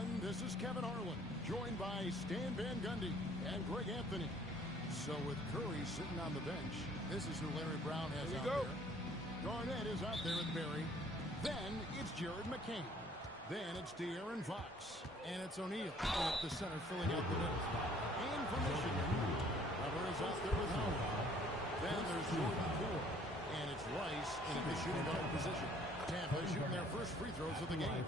everyone. This is Kevin Harlan, joined by Stan Van Gundy and Greg Anthony. So with Curry sitting on the bench, this is who Larry Brown has out there. Garnett is out there at Barry. Then it's Jared McCain. Then it's De'Aaron Fox. And it's O'Neal at the center filling out the middle. And from Michigan, Weber is out there with Howard. Then there's Jordan Poole. And it's Rice in the shooting guard position. Tampa shooting their first free throws of the game.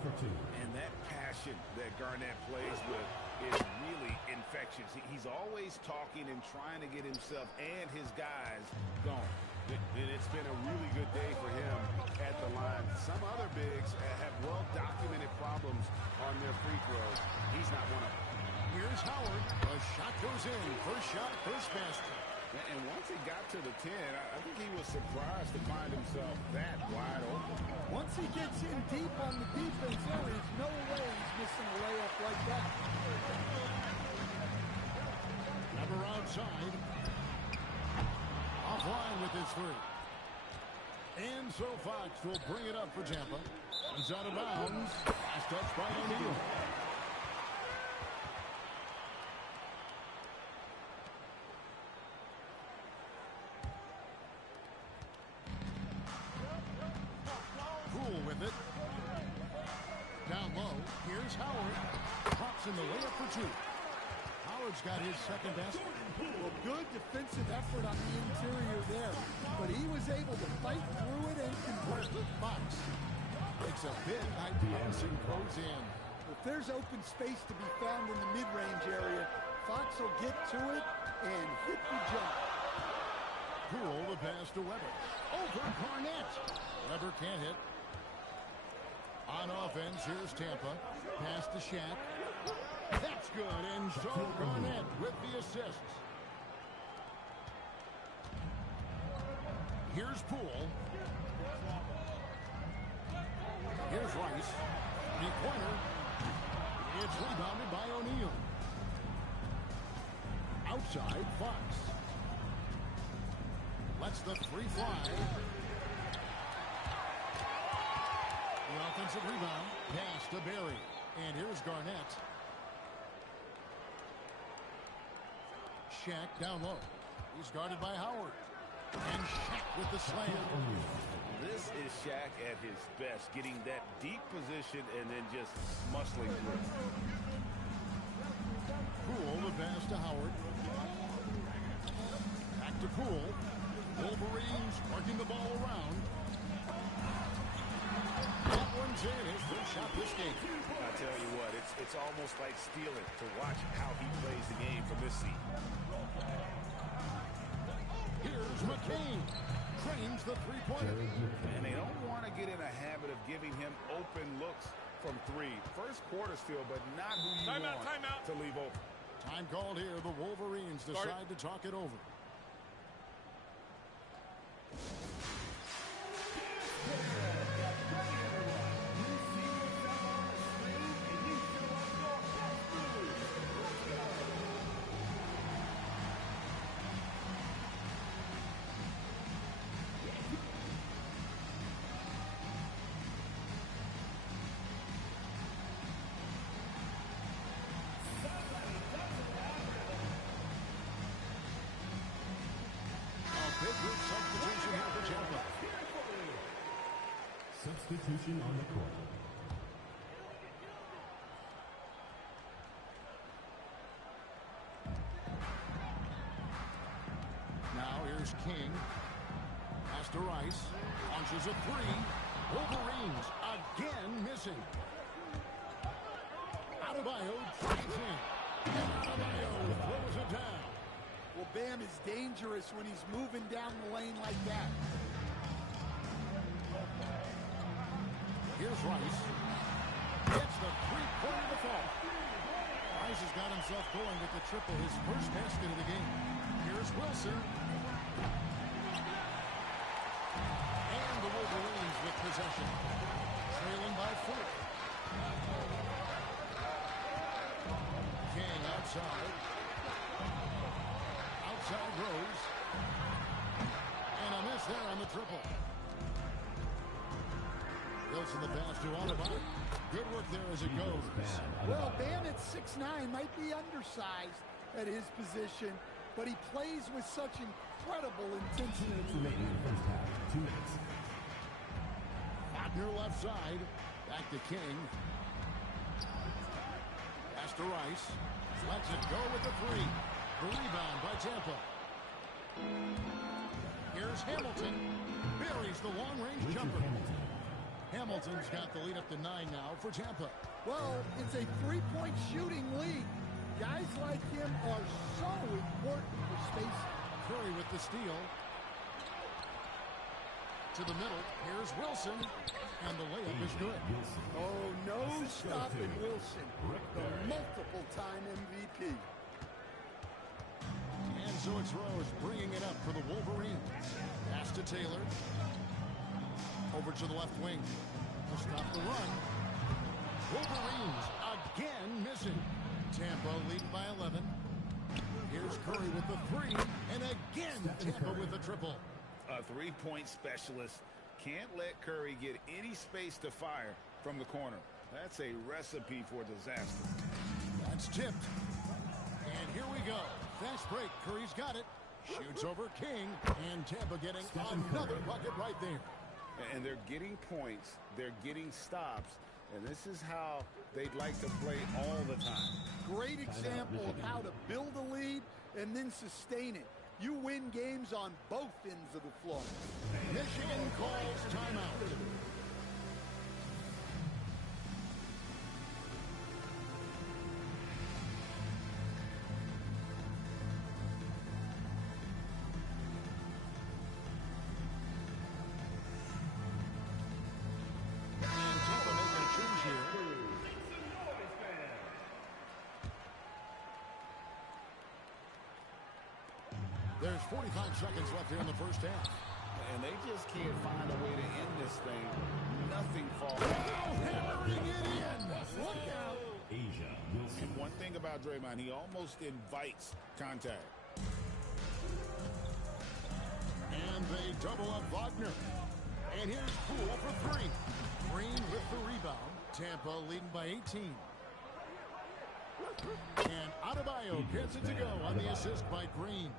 And that passion that Garnett plays with is really infectious. He's always talking and trying to get himself and his guys going. And it's been a really good day for him at the line. Some other bigs have well-documented problems on their free throws. He's not one of them. Here's Howard. A shot goes in. First shot, first basket. And once he got to the 10, I think he was surprised to find himself that wide open. Once he gets in deep on the defense, there is no way he's missing a layup like that. Never outside. Offline with his three. And so Fox will bring it up for Tampa. He's out of bounds. Last touch by O'Neal. With it. Down low. Here's Howard. Pops in the layup for two. Howard's got his second basket. Well, good defensive effort on the interior there. But he was able to fight through it and convert. Fox takes a big high pass and goes in. If there's open space to be found in the mid-range area, Fox will get to it and hit the jump. Poole the pass to Weber. Over Garnett. Weber can't hit. On offense, here's Tampa. Pass to Shaq. That's good, and so Garnett with the assist. Here's Poole. Here's Rice. Three-pointer. It's rebounded by O'Neal. Outside, Fox. Lets the three fly. The offensive rebound, pass to Barry. And here's Garnett. Shaq down low. He's guarded by Howard. And Shaq with the slam. This is Shaq at his best, getting that deep position and then just muscling through. Poole the pass to Howard. Back to Poole. Wolverines working the ball around. One's in his first shot this game. I tell you what, it's almost like stealing to watch how he plays the game from this seat. Here's McCain. Trains the three-pointer. And they don't want to get in a habit of giving him open looks from three. First quarter still, but not who you want to leave open. Time called here. The Wolverines decide to talk it over. Substitution on the court. Now here's King. Pass to Rice. Launches a three. Wolverines again missing. Adebayo tries in. And Adebayo throws it down. Well, Bam is dangerous when he's moving down the lane like that. Here's Rice. Gets the three-pointer to fall. Rice has got himself going with the triple, his first basket of the game. Here's Wilson. And the Wolverines with possession. Trailing by 4. King outside. Outside Rose. And a miss there on the triple. Wilson the pass to Adebayo. Good work there as it goes. Well, Bam at 6'9" might be undersized at his position, but he plays with such incredible intensity. Wagner left side. Back to King. Pass to Rice. Lets it go with the three. The rebound by Tampa. Here's Hamilton. Buries the long-range jumper. Hamilton's got the lead up to 9 now for Tampa. Well, it's a three-point shooting league. Guys like him are so important for space. Curry with the steal. To the middle. Here's Wilson. And the layup is good. Oh, no stopping Wilson, the multiple-time MVP. And so it's Rose bringing it up for the Wolverines. Pass to Taylor. Over to the left wing. To stop the run. Wolverines again missing. Tampa leading by 11. Here's Curry with the three. And again, Tampa with the triple. A three-point specialist can't let Curry get any space to fire from the corner. That's a recipe for disaster. That's tipped. And here we go. Fast break. Curry's got it. Shoots over King. And Tampa getting another bucket right there. And they're getting points. They're getting stops. And this is how they'd like to play all the time. Great example of how to build a lead and then sustain it. You win games on both ends of the floor. Michigan calls timeout. There's 45 seconds left here in the first half. And they just can't find a way to end this thing. Nothing falls. Hammering it in. Look out. And one thing about Draymond, he almost invites contact. And they double up Wagner. And here's Poole for three. Green with the rebound. Tampa leading by 18. And Adebayo gets it to go on the assist by Green.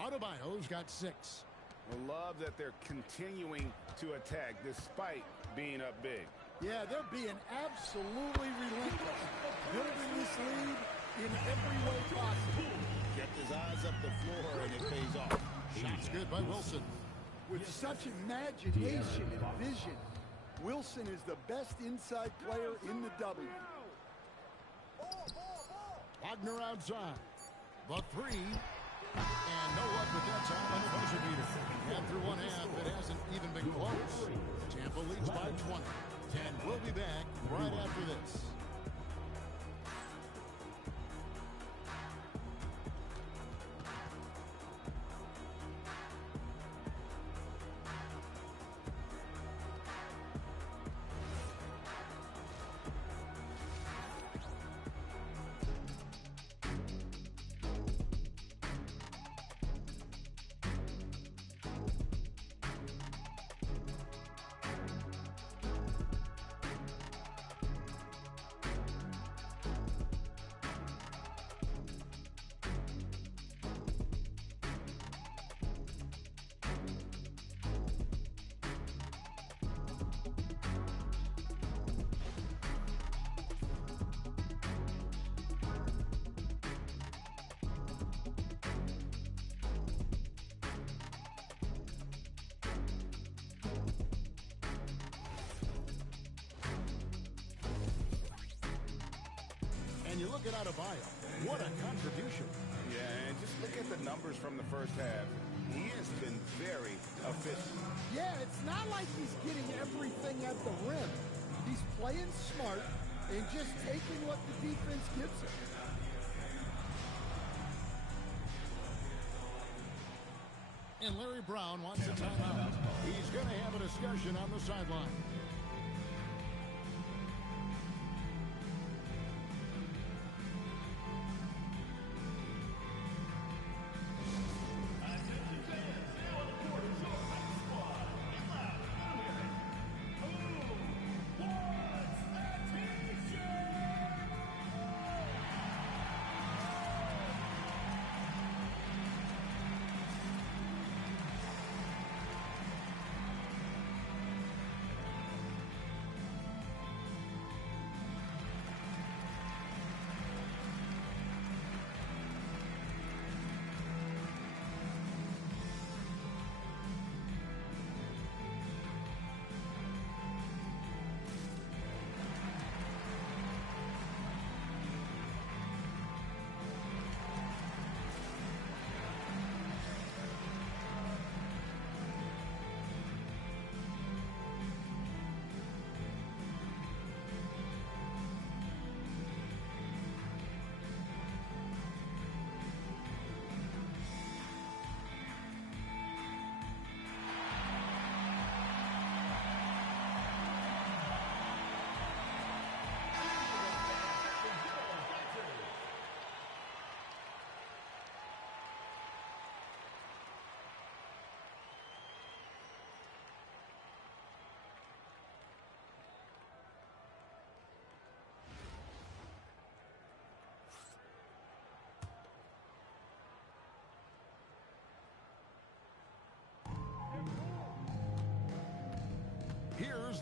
Adebayo's got 6. I love that they're continuing to attack despite being up big. Yeah, they're being absolutely relentless. Building this lead in every way possible. Kept his eyes up the floor, and it pays off. Shot's good by Wilson. With such imagination and vision, Wilson is the best inside player in the W. Wagner outside. The three. And no luck with that time on the buzzer beater. And through one half, it hasn't even been close. Tampa leads by 20. And we'll be back right after this. You look at Adebayo, what a contribution. Yeah, and just look at the numbers from the first half. He has been very efficient. Yeah, it's not like he's getting everything at the rim. He's playing smart and just taking what the defense gives him. And Larry Brown wants a timeout. He's going to have a discussion on the sideline.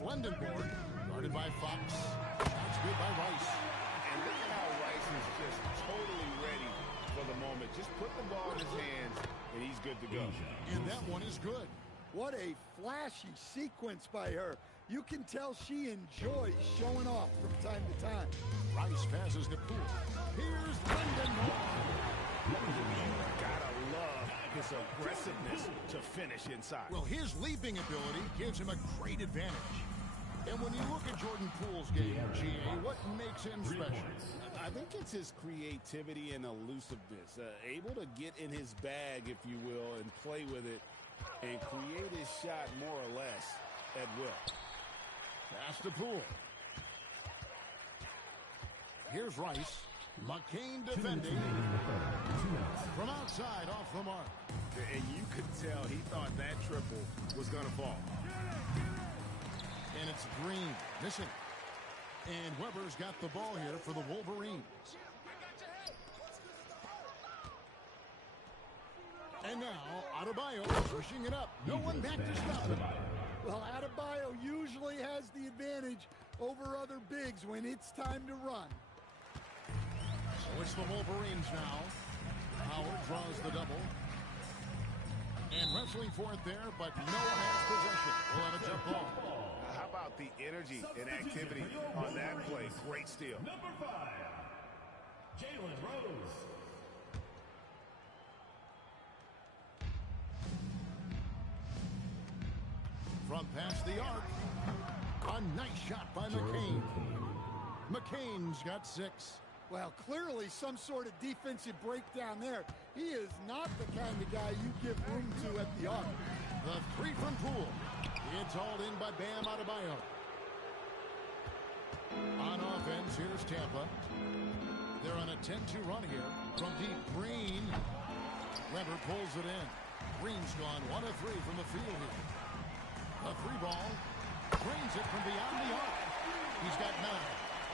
Lendenborg, guarded by Fox. That's good by Rice. And look at how Rice is just totally ready for the moment. Just put the ball in his hands, and he's good to go. And that one is good. What a flashy sequence by her. You can tell she enjoys showing off from time to time. Rice passes to Poole. Here's Lendenborg. Gotta love his aggressiveness to finish inside. Well, his leaping ability gives him a great advantage. And when you look at Jordan Poole's game, GA, what makes him special? I think it's his creativity and elusiveness. Able to get in his bag, if you will, and play with it and create his shot more or less at will. Pass to Poole. Here's Rice. McCain defending. From outside, off the mark. And you could tell he thought that triple was going to fall. And it's Green missing. And Weber's got the ball here for the Wolverines. And now, Adebayo pushing it up. No one back to stop him. Well, Adebayo usually has the advantage over other bigs when it's time to run. So it's the Wolverines now. Howard draws the double. And wrestling for it there, but no one has possession. We'll have a jump ball. How about the energy and activity on that play? Great steal. Number 5, Jalen Rose. From past the arc. A nice shot by McCain. McCain's got 6. Well, clearly some sort of defensive breakdown there. He is not the kind of guy you give room to at the arc. The 3 from Poole. It's hauled in by Bam Adebayo. On offense, here's Tampa. They're on a 10-2 run here. From deep, Green. Weber pulls it in. Green's gone 1 of 3 from the field here. The 3 ball. Drains it from beyond the arc. He's got 9.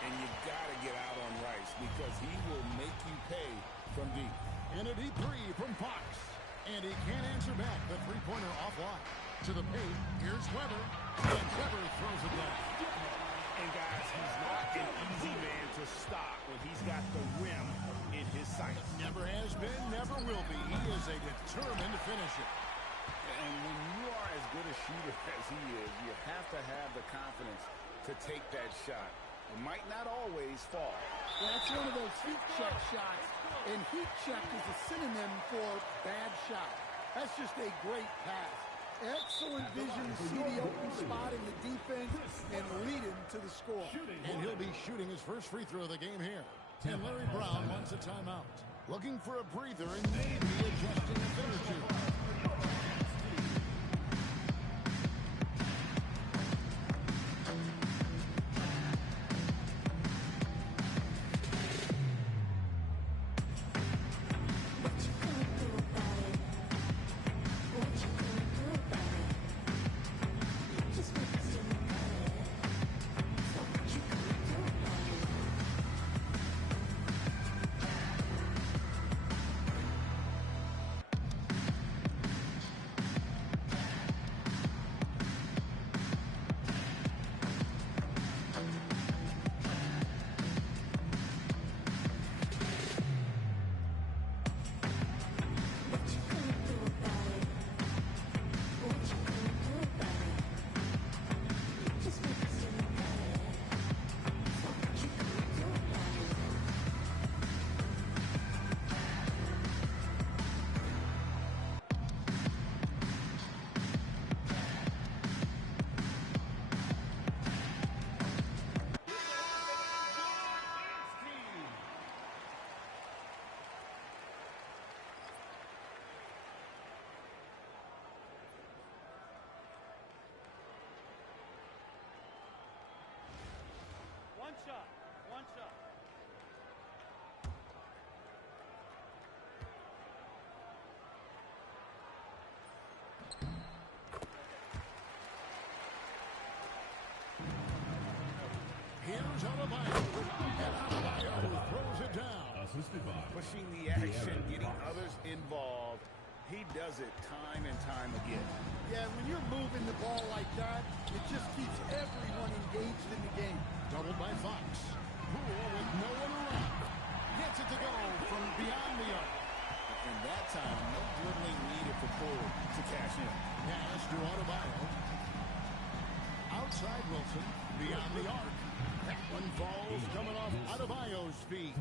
And you got to get out on Rice because he will make you pay from deep. And a deep 3 from Fox. And he can't answer back. The 3-pointer offline. To the paint, here's Weber. And Weber throws it down. And guys, he's not an easy man to stop when he's got the rim in his sights. Never has been, never will be. He is a determined finisher. And when you are as good a shooter as he is, you have to have the confidence to take that shot. It might not always fall. That's one of those heat check shots, and heat check is a synonym for bad shot. That's just a great pass. Excellent vision to see the open spot in the defense and lead him to the score. And he'll be shooting his first free throw of the game here. And Larry Brown wants a timeout. Looking for a breather and maybe adjusting a thing or two. One shot. Here's Adebayo. And Adebayo throws it down. Pushing the action, getting others involved. He does it time and time again. Yeah, when you're moving the ball like that, it just keeps everyone engaged in the game. Doubled by Fox. Poole with no one around. Gets it to go from beyond the arc. And that time, no dribbling needed for Poole to cash in. Pass to Adebayo. Outside Wilson. Beyond the arc. That one falls coming off Adebayo's feet.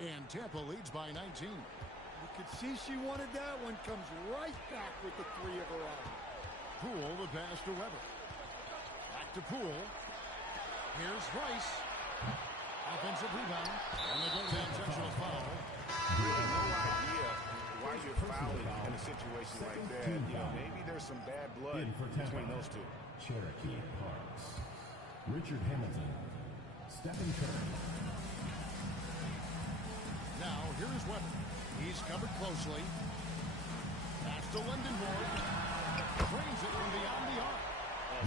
And Tampa leads by 19. You could see she wanted that one. Comes right back with the three of her own. Poole the pass to Weber. Back to Poole. Here's Rice. Offensive rebound. And they go to the intentional foul. You have no idea why you're fouling in a situation like that. You know, maybe there's some bad blood between those two. Cherokee Parks. Richard Hamilton. Stephen Curry. Now, here's Weber. He's covered closely. Pass to Lindenborg. Drains it from beyond the arc.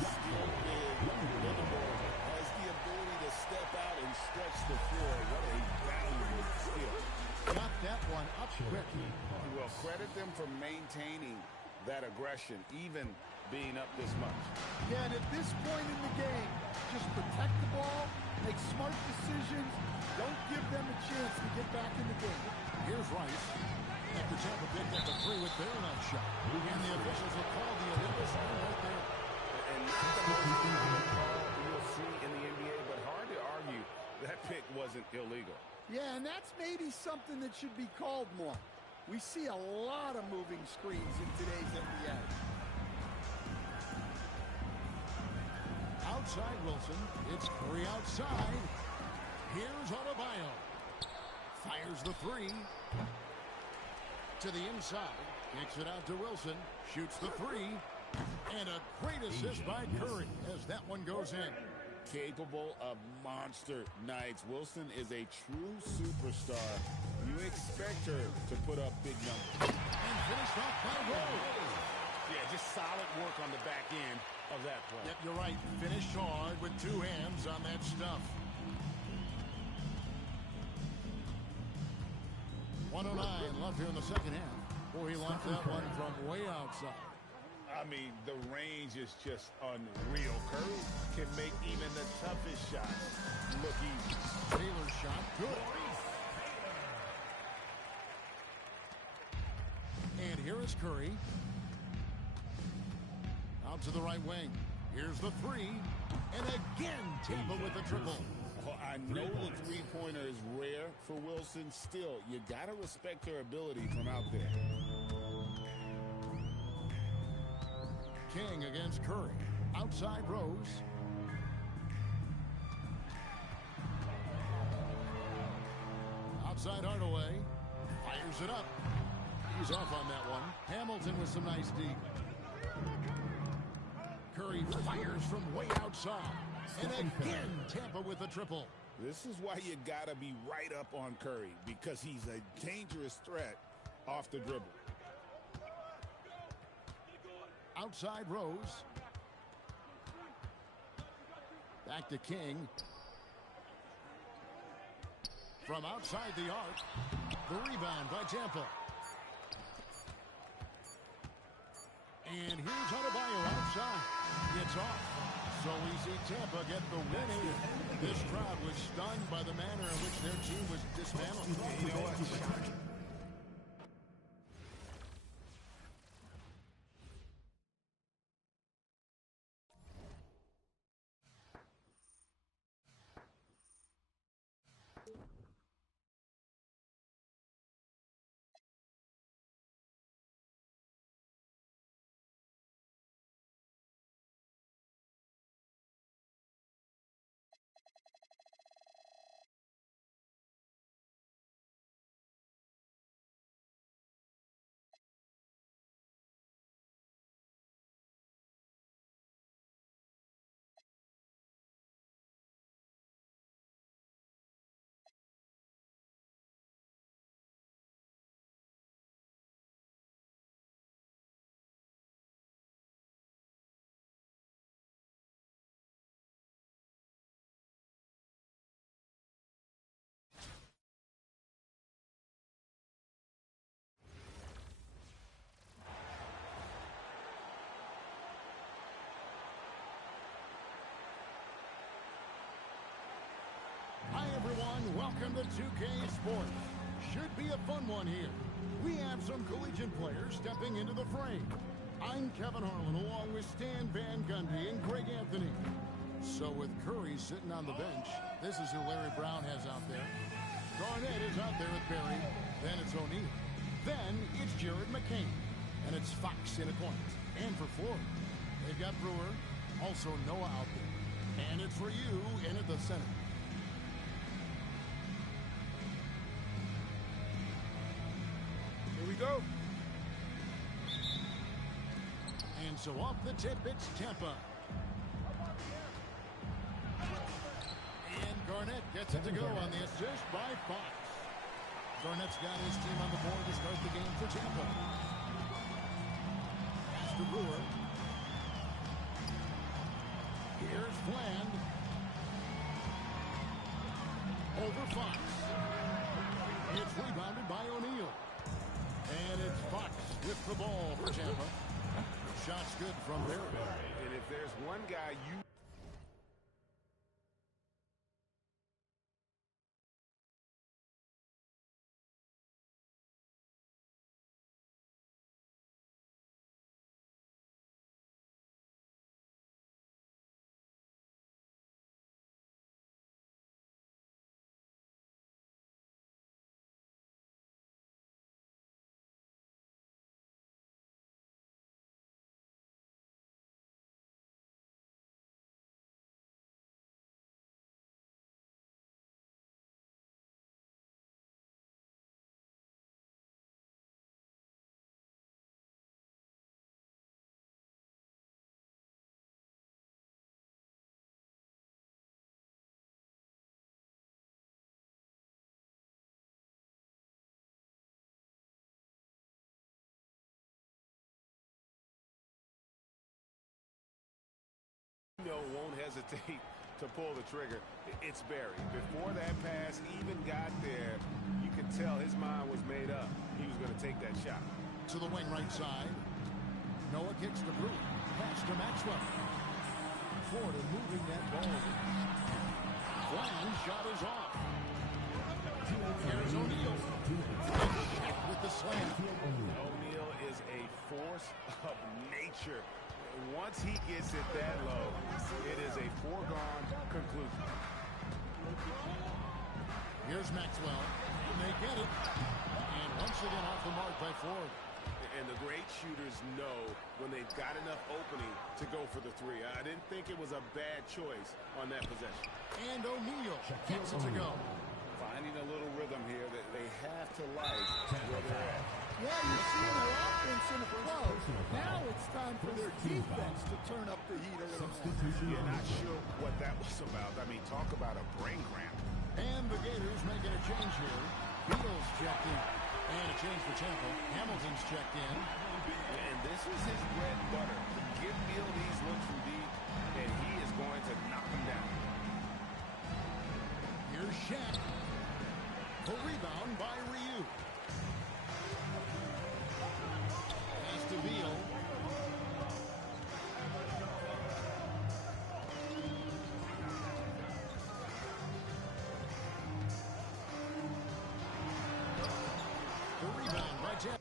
Still big. Lindenborg has the ability to step out and stretch the floor. What a valuable skill. Got that one up quick. Well, credit them for maintaining that aggression, even being up this much. Yeah, and at this point in the game, just protect the ball, make smart decisions, don't give them a chance to get back in the game. Here's Rice. After Tampa picked up the three with their left shot. And the officials will call the illegal sign right there. And not the most common call you'll see in the NBA, but hard to argue that pick wasn't illegal. Yeah, and that's maybe something that should be called more. We see a lot of moving screens in today's NBA. Outside Wilson. It's Curry outside. Here's Adebayo. Fires the three. To the inside. Kicks it out to Wilson. Shoots the three. And a great assist by Curry as that one goes in. Capable of monster nights. Wilson is a true superstar. You expect her to put up big numbers. And finished off by Rose. Yeah, just solid work on the back end of that play. Yep, you're right. Finished hard with two hands on that stuff. 109 left here in the second half. Boy, he launched that one from way outside. I mean, the range is just unreal. Curry can make even the toughest shots look easy. Taylor's shot, good. And here is Curry. Out to the right wing. Here's the three. And again, Tampa with the triple. Oh, I know the three-pointer is rare for Wilson. Still, you got to respect her ability from out there. King against Curry. Outside Rose. Outside Hardaway. Fires it up. He's off on that one. Hamilton with some nice deep. Curry fires from way outside. And again, Tampa with a triple. This is why you got to be right up on Curry, because he's a dangerous threat off the dribble. Outside Rose. Back to King. From outside the arc. The rebound by Tampa. And here's Adebayo outside. Gets off. So we see Tampa get the win here. This crowd was stunned by the manner in which their team was dismantled. You know what? the 2K Sports. Should be a fun one here. We have some collegiate players stepping into the fray. I'm Kevin Harlan along with Stan Van Gundy and Greg Anthony. So with Curry sitting on the bench, this is who Larry Brown has out there. Garnett is out there with Barry. Then it's O'Neal. Then it's Jared McCain. And it's Fox in a point. And for Florida, they've got Brewer, also Noah out there. And it's for you in at the center. Here we go. And so off the tip, it's Tampa. And Garnett gets it to go on the assist by Fox. Garnett's got his team on the board to start the game for Tampa. Pass to Brewer. Here's Bland. Over Fox. It's rebounded by O'Neal. And it's Fox with the ball for Tampa. Shot's good from there. And if there's one guy you won't hesitate to pull the trigger, it's Barry. Before that pass even got there, you could tell his mind was made up. He was going to take that shot. To the wing right side. Noah kicks to Brewer. Pass to Maxwell. Florida moving that ball. Bland shot is off. Here's O'Neal. With the slam. O'Neal is a force of nature. Once he gets it that low, it is a foregone conclusion. Here's Maxwell. And they get it. And once again off the mark by Florida. And the great shooters know when they've got enough opening to go for the three. I didn't think it was a bad choice on that possession. And O'Neal gets it to go. Finding a little rhythm here that they have to like where they're at. Yeah, you've seen their offense in a flow. Now it's time for their defense to turn up the heat a little more. You're not sure what that was about. I mean, talk about a brain cramp. And the Gators making a change here. Beal's checked in. And a change for Tampa. Hamilton's checked in. And this is his bread and butter. Give Beal these looks from deep, and he is going to knock them down. Here's Shaq. The rebound by Ryu. Pass to Beal. The rebound by Tampa.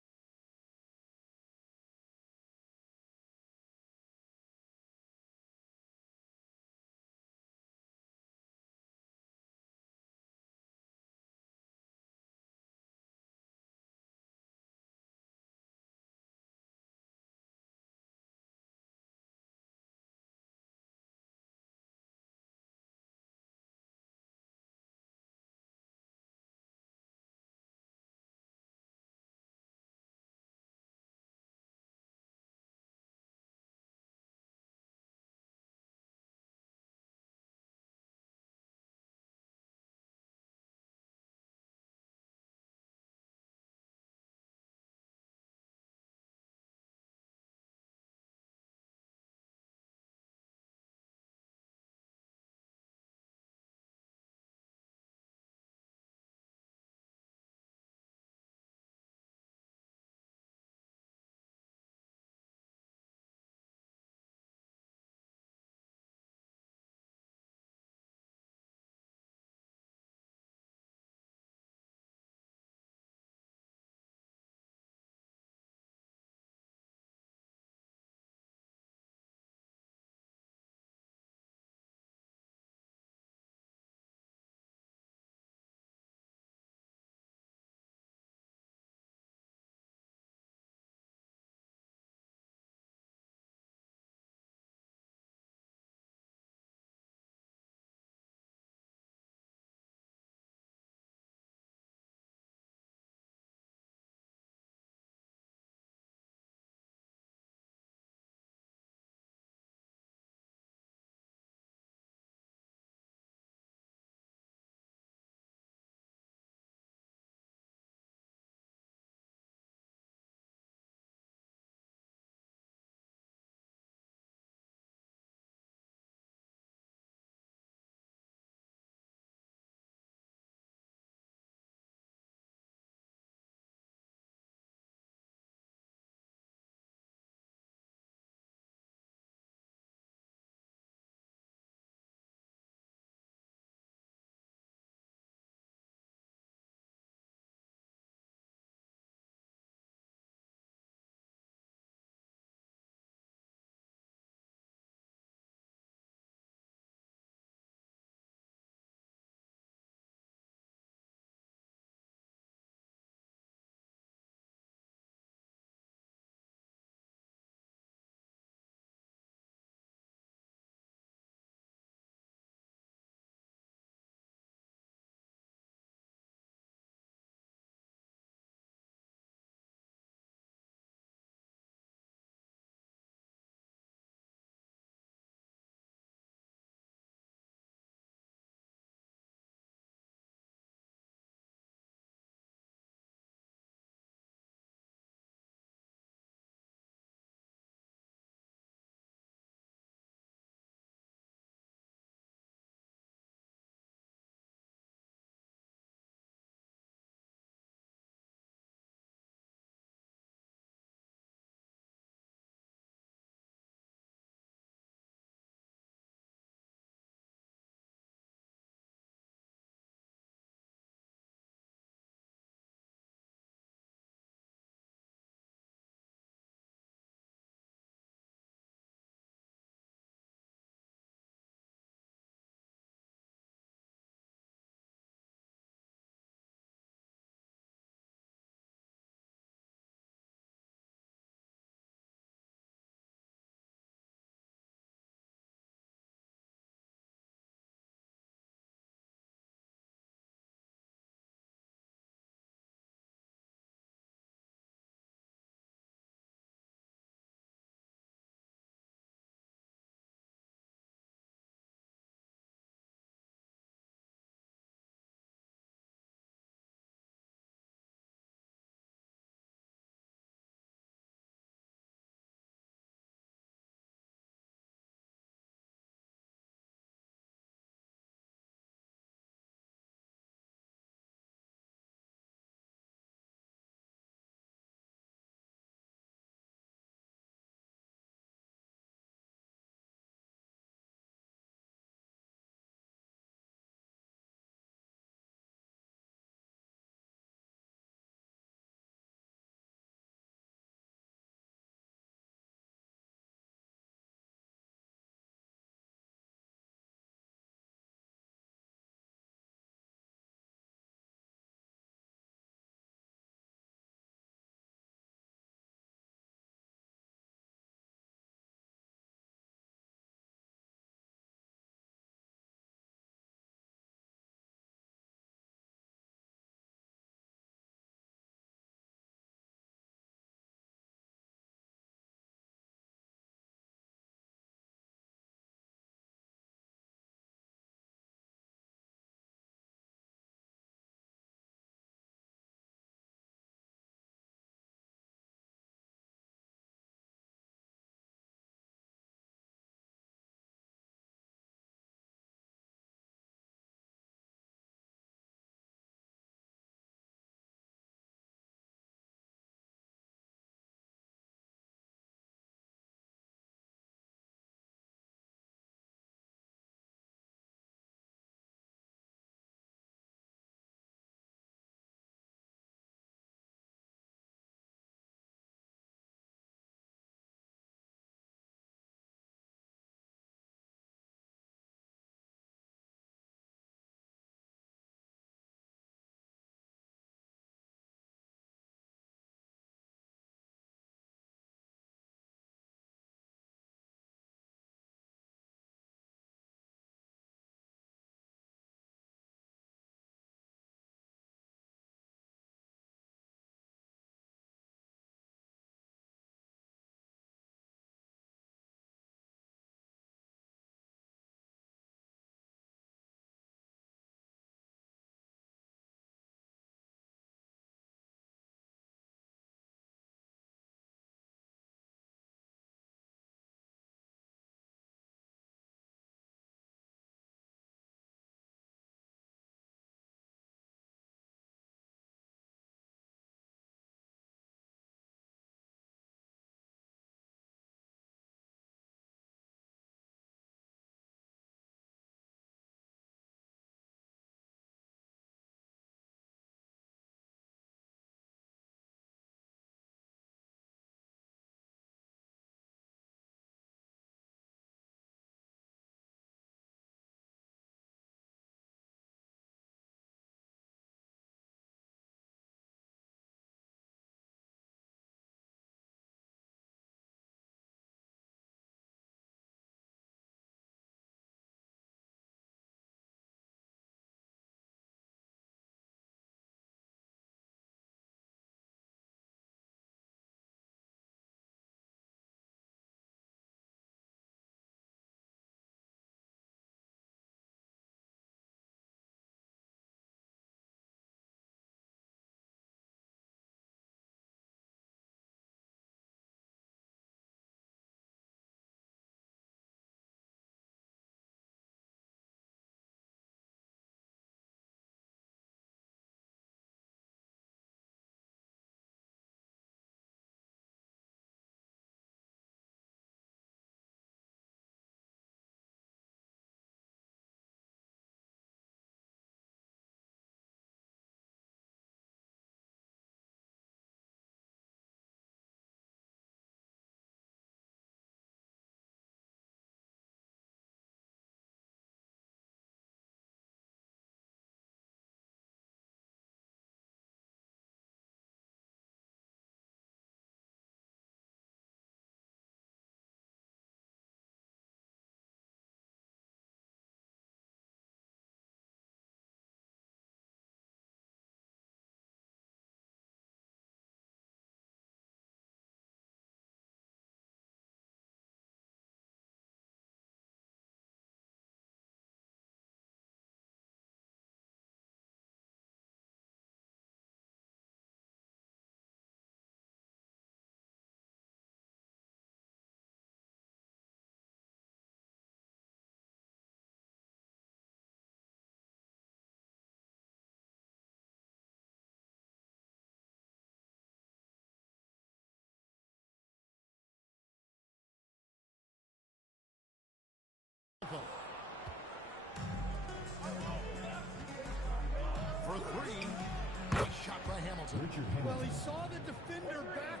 Hamilton. Well, he saw the defender back,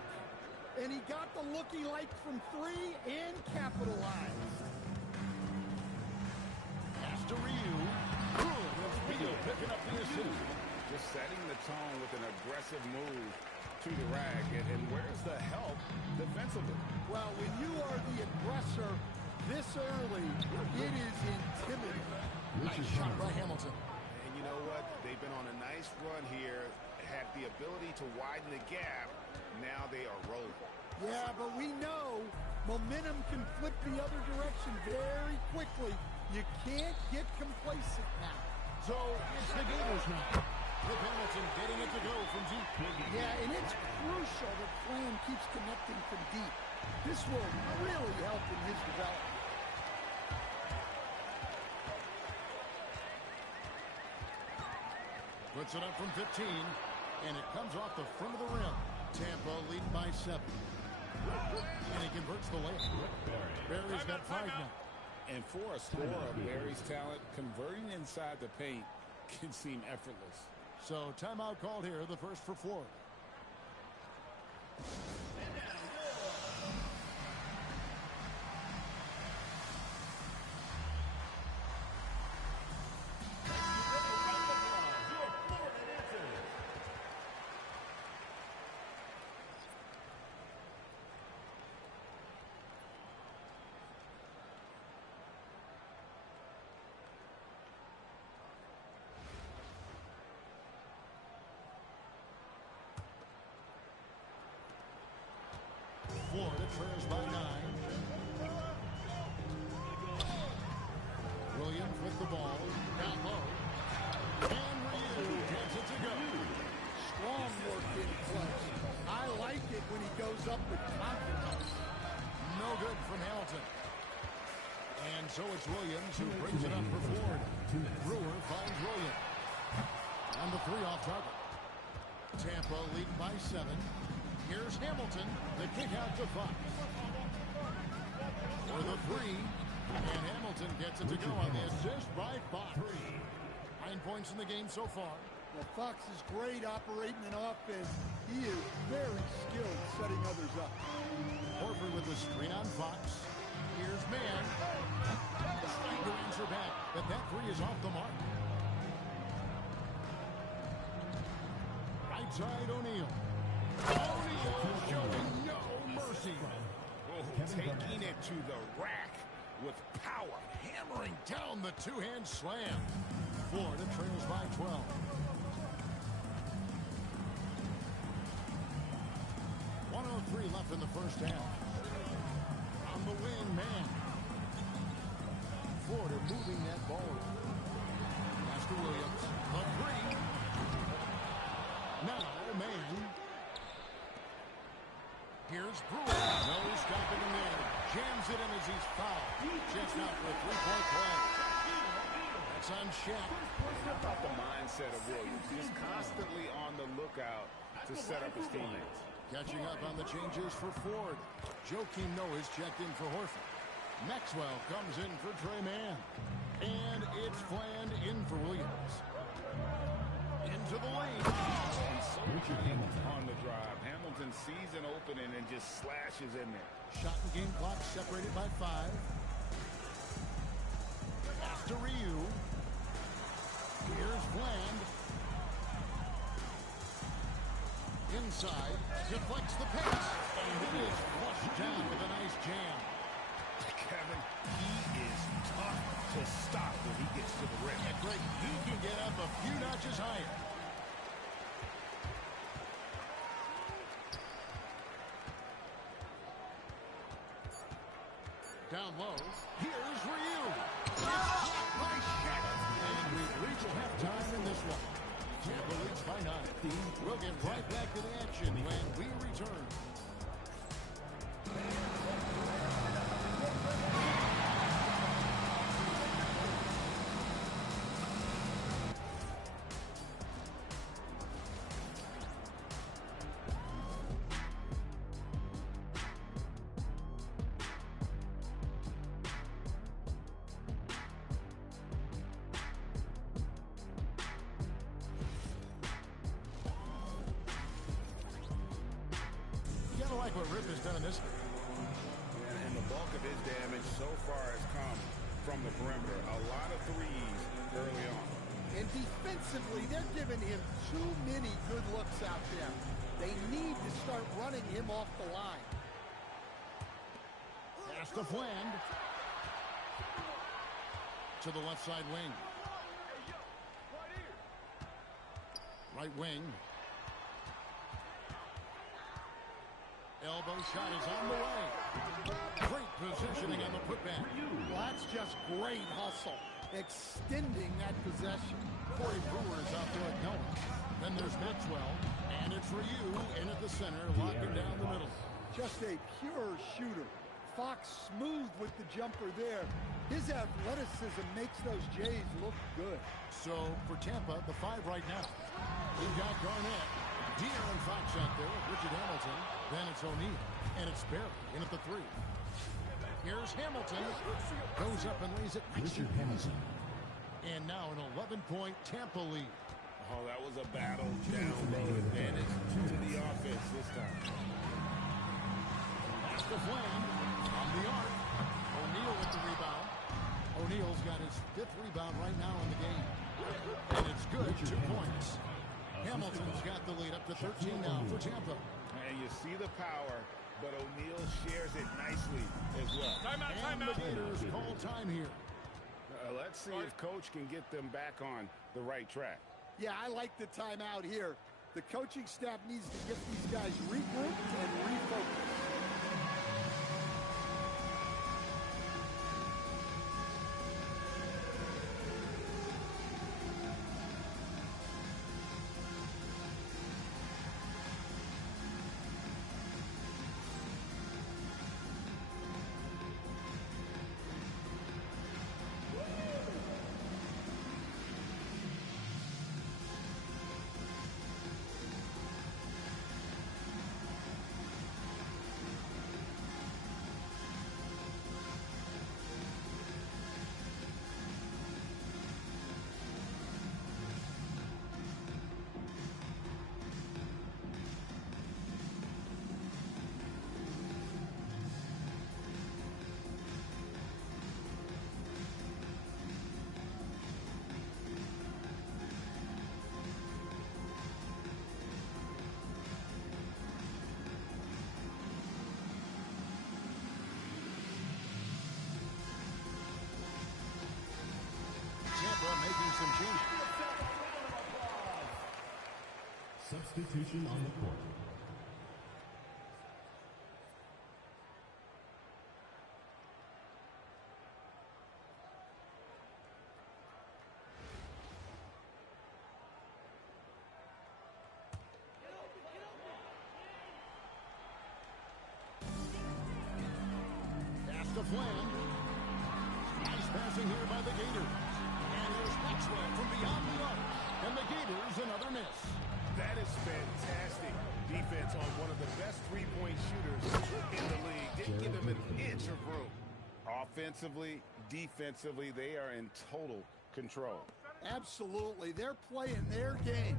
and he got the look he liked from 3 and capitalized. Pass to Ryu. Good. It's Ryu picking up the assist. Just setting the tone with an aggressive move to the rack. And where's the help defensively? Well, when you are the aggressor this early, it is intimidating. Nice shot by Hamilton. And you know what? They've been on a nice run here, had the ability to widen the gap. Now they are rolling. Yeah, but we know momentum can flip the other direction very quickly. You can't get complacent now. So it's the Gators now. With Hamilton getting it to go from deep. Yeah, and it's crucial that Flam keeps connecting from deep. This will really help in his development. Puts it up from 15, and it comes off the front of the rim. Tampa lead by 7. And he converts the layup. Barry's got 5 now. And for a scorer of Barry's talent, converting inside the paint can seem effortless. So timeout called here, the first for Florida. Florida trails by 9. Williams with the ball. Down low. And Ryu gets it to go. Strong work in clutch. I like it when he goes up with confidence. No good from Hamilton. And so it's Williams who brings it up for Florida. Brewer finds Williams. And the 3 off target. Tampa leading by 7. Here's Hamilton, the kick out to Fox. For the 3, and Hamilton gets it to go on the assist by Fox. 9 points in the game so far. Well, Fox is great operating an offense. He is very skilled setting others up. Horford with the screen on Fox. Here's Mann. Trying to answer back, but that 3 is off the mark. Right side O'Neal. O'Neal showing no mercy. Oh, taking it to the rack with power. Hammering down the 2-hand slam. Florida trails by 12. .103 left in the first half. On the wing, man. Florida moving that ball. Pass to Williams. The 3. Now, man. Here's Brewer. No stopping him there. Jams it in as he's fouled. Checks out for a 3-point play. That's on Shaq. How about the mindset of Williams? Just constantly on the lookout to set up his teammates. Catching up on the changes for Ford. Joakim Noah is checked in for Horford. Maxwell comes in for Trey Mann. And it's Fland in for Williams. Into the lane. On the drive. Hamilton sees an opening and just slashes in there. Shot and game clock separated by 5. Pass to Ryu. Here's Bland. Inside. Deflects the pass. And it is flushed down with a nice jam. Kevin, he is tough to stop when he gets to the rim. Yeah, Greg, he can get up a few notches higher. Down low. Here's Ryu. It's blocked by Shaq. And we've reached halftime in this one. Tampa leads by 9. We'll get right back to the action when we return. Look what Rip has done in this. And the bulk of his damage so far has come from the perimeter. A lot of threes early on. And defensively, they're giving him too many good looks out there. They need to start running him off the line. Pass to Fland. To the left side wing. Right wing. Elbow shot is on the way. Great positioning on the putback. Well, that's just great hustle, extending that possession. Corey Brewer is out there at Noah. Then there's Maxwell, and it's Ryu in at the center, locking down the middle. Just a pure shooter. Fox smooth with the jumper there. His athleticism makes those Jays look good. So for Tampa, the 5 right now. We've got Garnett, De'Aaron Fox out there with Richard Hamilton. Then it's O'Neal, and it's Barry in at the 3. Here's Hamilton. Goes up and lays it. Richard Hamilton. And now an 11-point Tampa lead. Oh, that was a battle down low, and it's to the offense this time. Pass to Fland on the arc. O'Neal with the rebound. O'Neal's got his 5th rebound right now in the game. And it's good, 2 points. Hamilton's got the lead up to 13 now for Tampa. And you see the power, but O'Neal shares it nicely as well. And the Gators call time here. Let's see if Coach can get them back on the right track. Yeah, I like the timeout here. The coaching staff needs to get these guys regrouped and refocused. Making some changes. Substitution on the court. Pass to Fland. Nice passing here by the Gators. There's Maxwell from beyond the arc. And the Gators, another miss. That is fantastic defense on one of the best three-point shooters in the league. Didn't give him an inch of room. Offensively, defensively, they are in total control. Absolutely. They're playing their game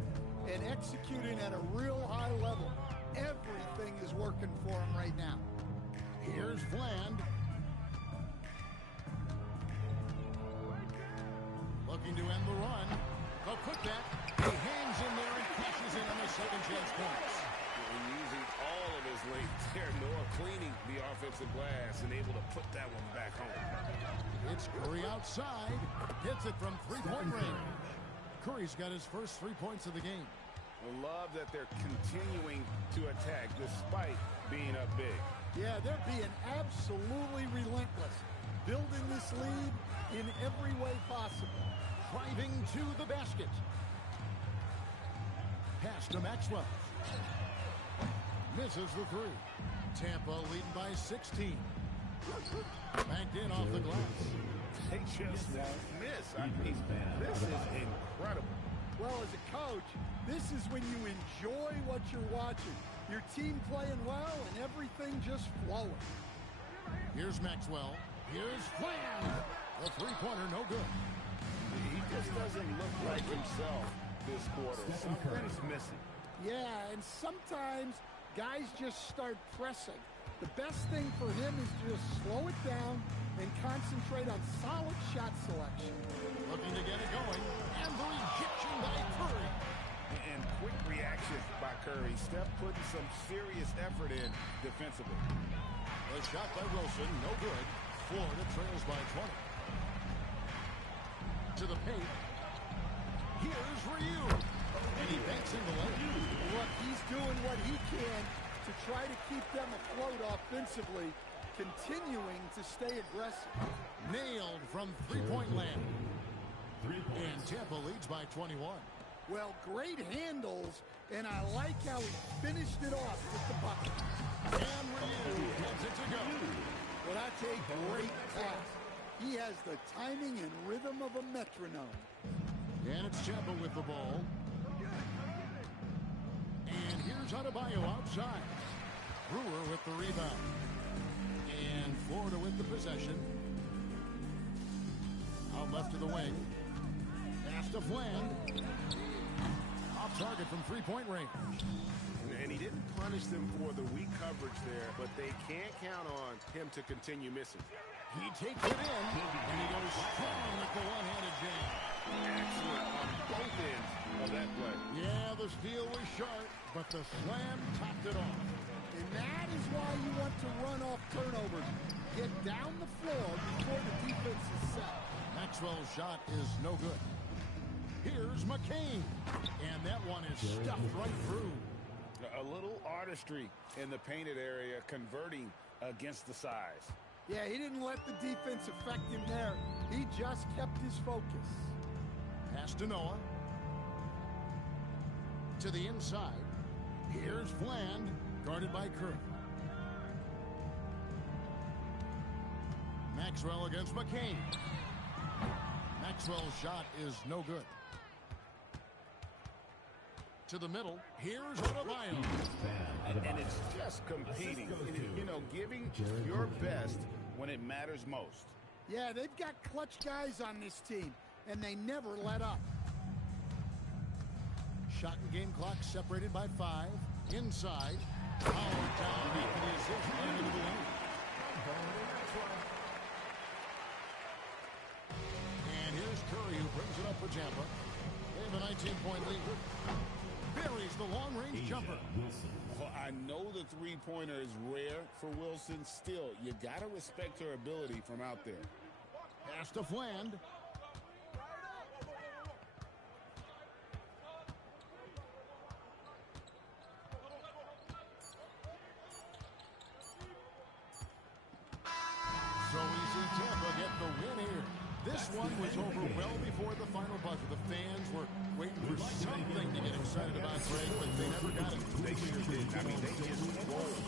and executing at a real high level. Everything is working for them right now. Here's Fland. Looking to end the run. The putback. He hangs in there and cashes in on the second chance points. And using all of his length there, Noah cleaning the offensive glass and able to put that one back home. It's Curry outside. Hits it from three-point range. Curry's got his first 3 points of the game. I love that they're continuing to attack despite being up big. Yeah, they're being absolutely relentless, building this lead in every way possible. Driving to the basket. Pass to Maxwell. Misses the 3. Tampa leading by 16. Banked in off the glass. They just won't miss. I mean, this is incredible. Well, as a coach, this is when you enjoy what you're watching. Your team playing well and everything just flowing. Here's Maxwell. Here's Fland. The three-pointer, no good. He just doesn't look like himself this quarter. Something's missing. Yeah, and sometimes guys just start pressing. The best thing for him is to just slow it down and concentrate on solid shot selection. Looking to get it going, and the rejection by Curry. And quick reaction by Curry. Steph putting some serious effort in defensively. A shot by Wilson, no good. Florida trails by 20. To the paint. Here's Ryu. And he banks in the layup. Look, he's doing what he can to try to keep them afloat offensively, continuing to stay aggressive. Nailed from three-point land. And Tampa leads by 21. Well, great handles, and I like how he finished it off with the bucket. And Ryu gets it to go. Well, that's a great pass. He has the timing and rhythm of a metronome. And it's Tampa with the ball. And here's Adebayo outside. Brewer with the rebound. And Florida with the possession. Out left to the wing. Pass to Fland. Off target from three-point range. And he didn't punish them for the weak coverage there, but they can't count on him to continue missing. He takes it in, and he goes strong with the one-handed jam. Excellent on both ends of that play. Yeah, the steal was sharp, but the slam topped it off. And that is why you want to run off turnovers. Get down the floor before the defense is set. Maxwell's shot is no good. Here's McCain, and that one is stuffed right through. A little artistry in the painted area, converting against the size. Yeah, he didn't let the defense affect him there. He just kept his focus. Pass to Noah. To the inside. Here's Fland, guarded by Curry. Maxwell against McCain. Maxwell's shot is no good. To the middle. Here's Adebayo. And it's just competing. You know, giving your best when it matters most. Yeah, they've got clutch guys on this team, and they never let up. Shot and game clock separated by 5. Inside. Power down deep, and the assist running into the lane. And here's Curry, who brings it up for Tampa. They have a 19-point lead. Buries the long-range jumper. Well, I know the three-pointer is rare for Wilson. Still, you got to respect her ability from out there. Pass to Fland. So we see Tampa get the win here. This one was over well before the final buzzer. The fans were waiting for something to get excited about, Greg, but they never got it. They sure did. I mean, they just rolled.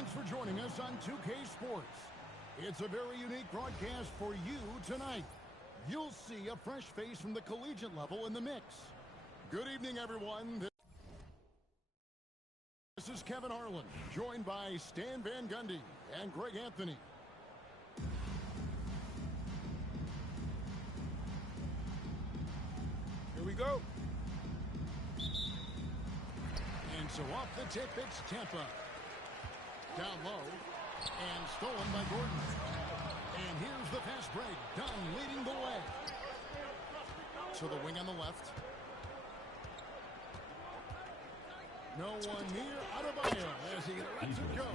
Thanks for joining us on 2K Sports. It's a very unique broadcast for you tonight. You'll see a fresh face from the collegiate level in the mix. Good evening, everyone. This is Kevin Harlan, joined by Stan Van Gundy and Greg Anthony. Here we go. And so off the tip, it's Tampa. Down low, and stolen by Gordon. And here's the fast break. Dunn leading the way. To the wing on the left. No one near Adebayo as he lets it go.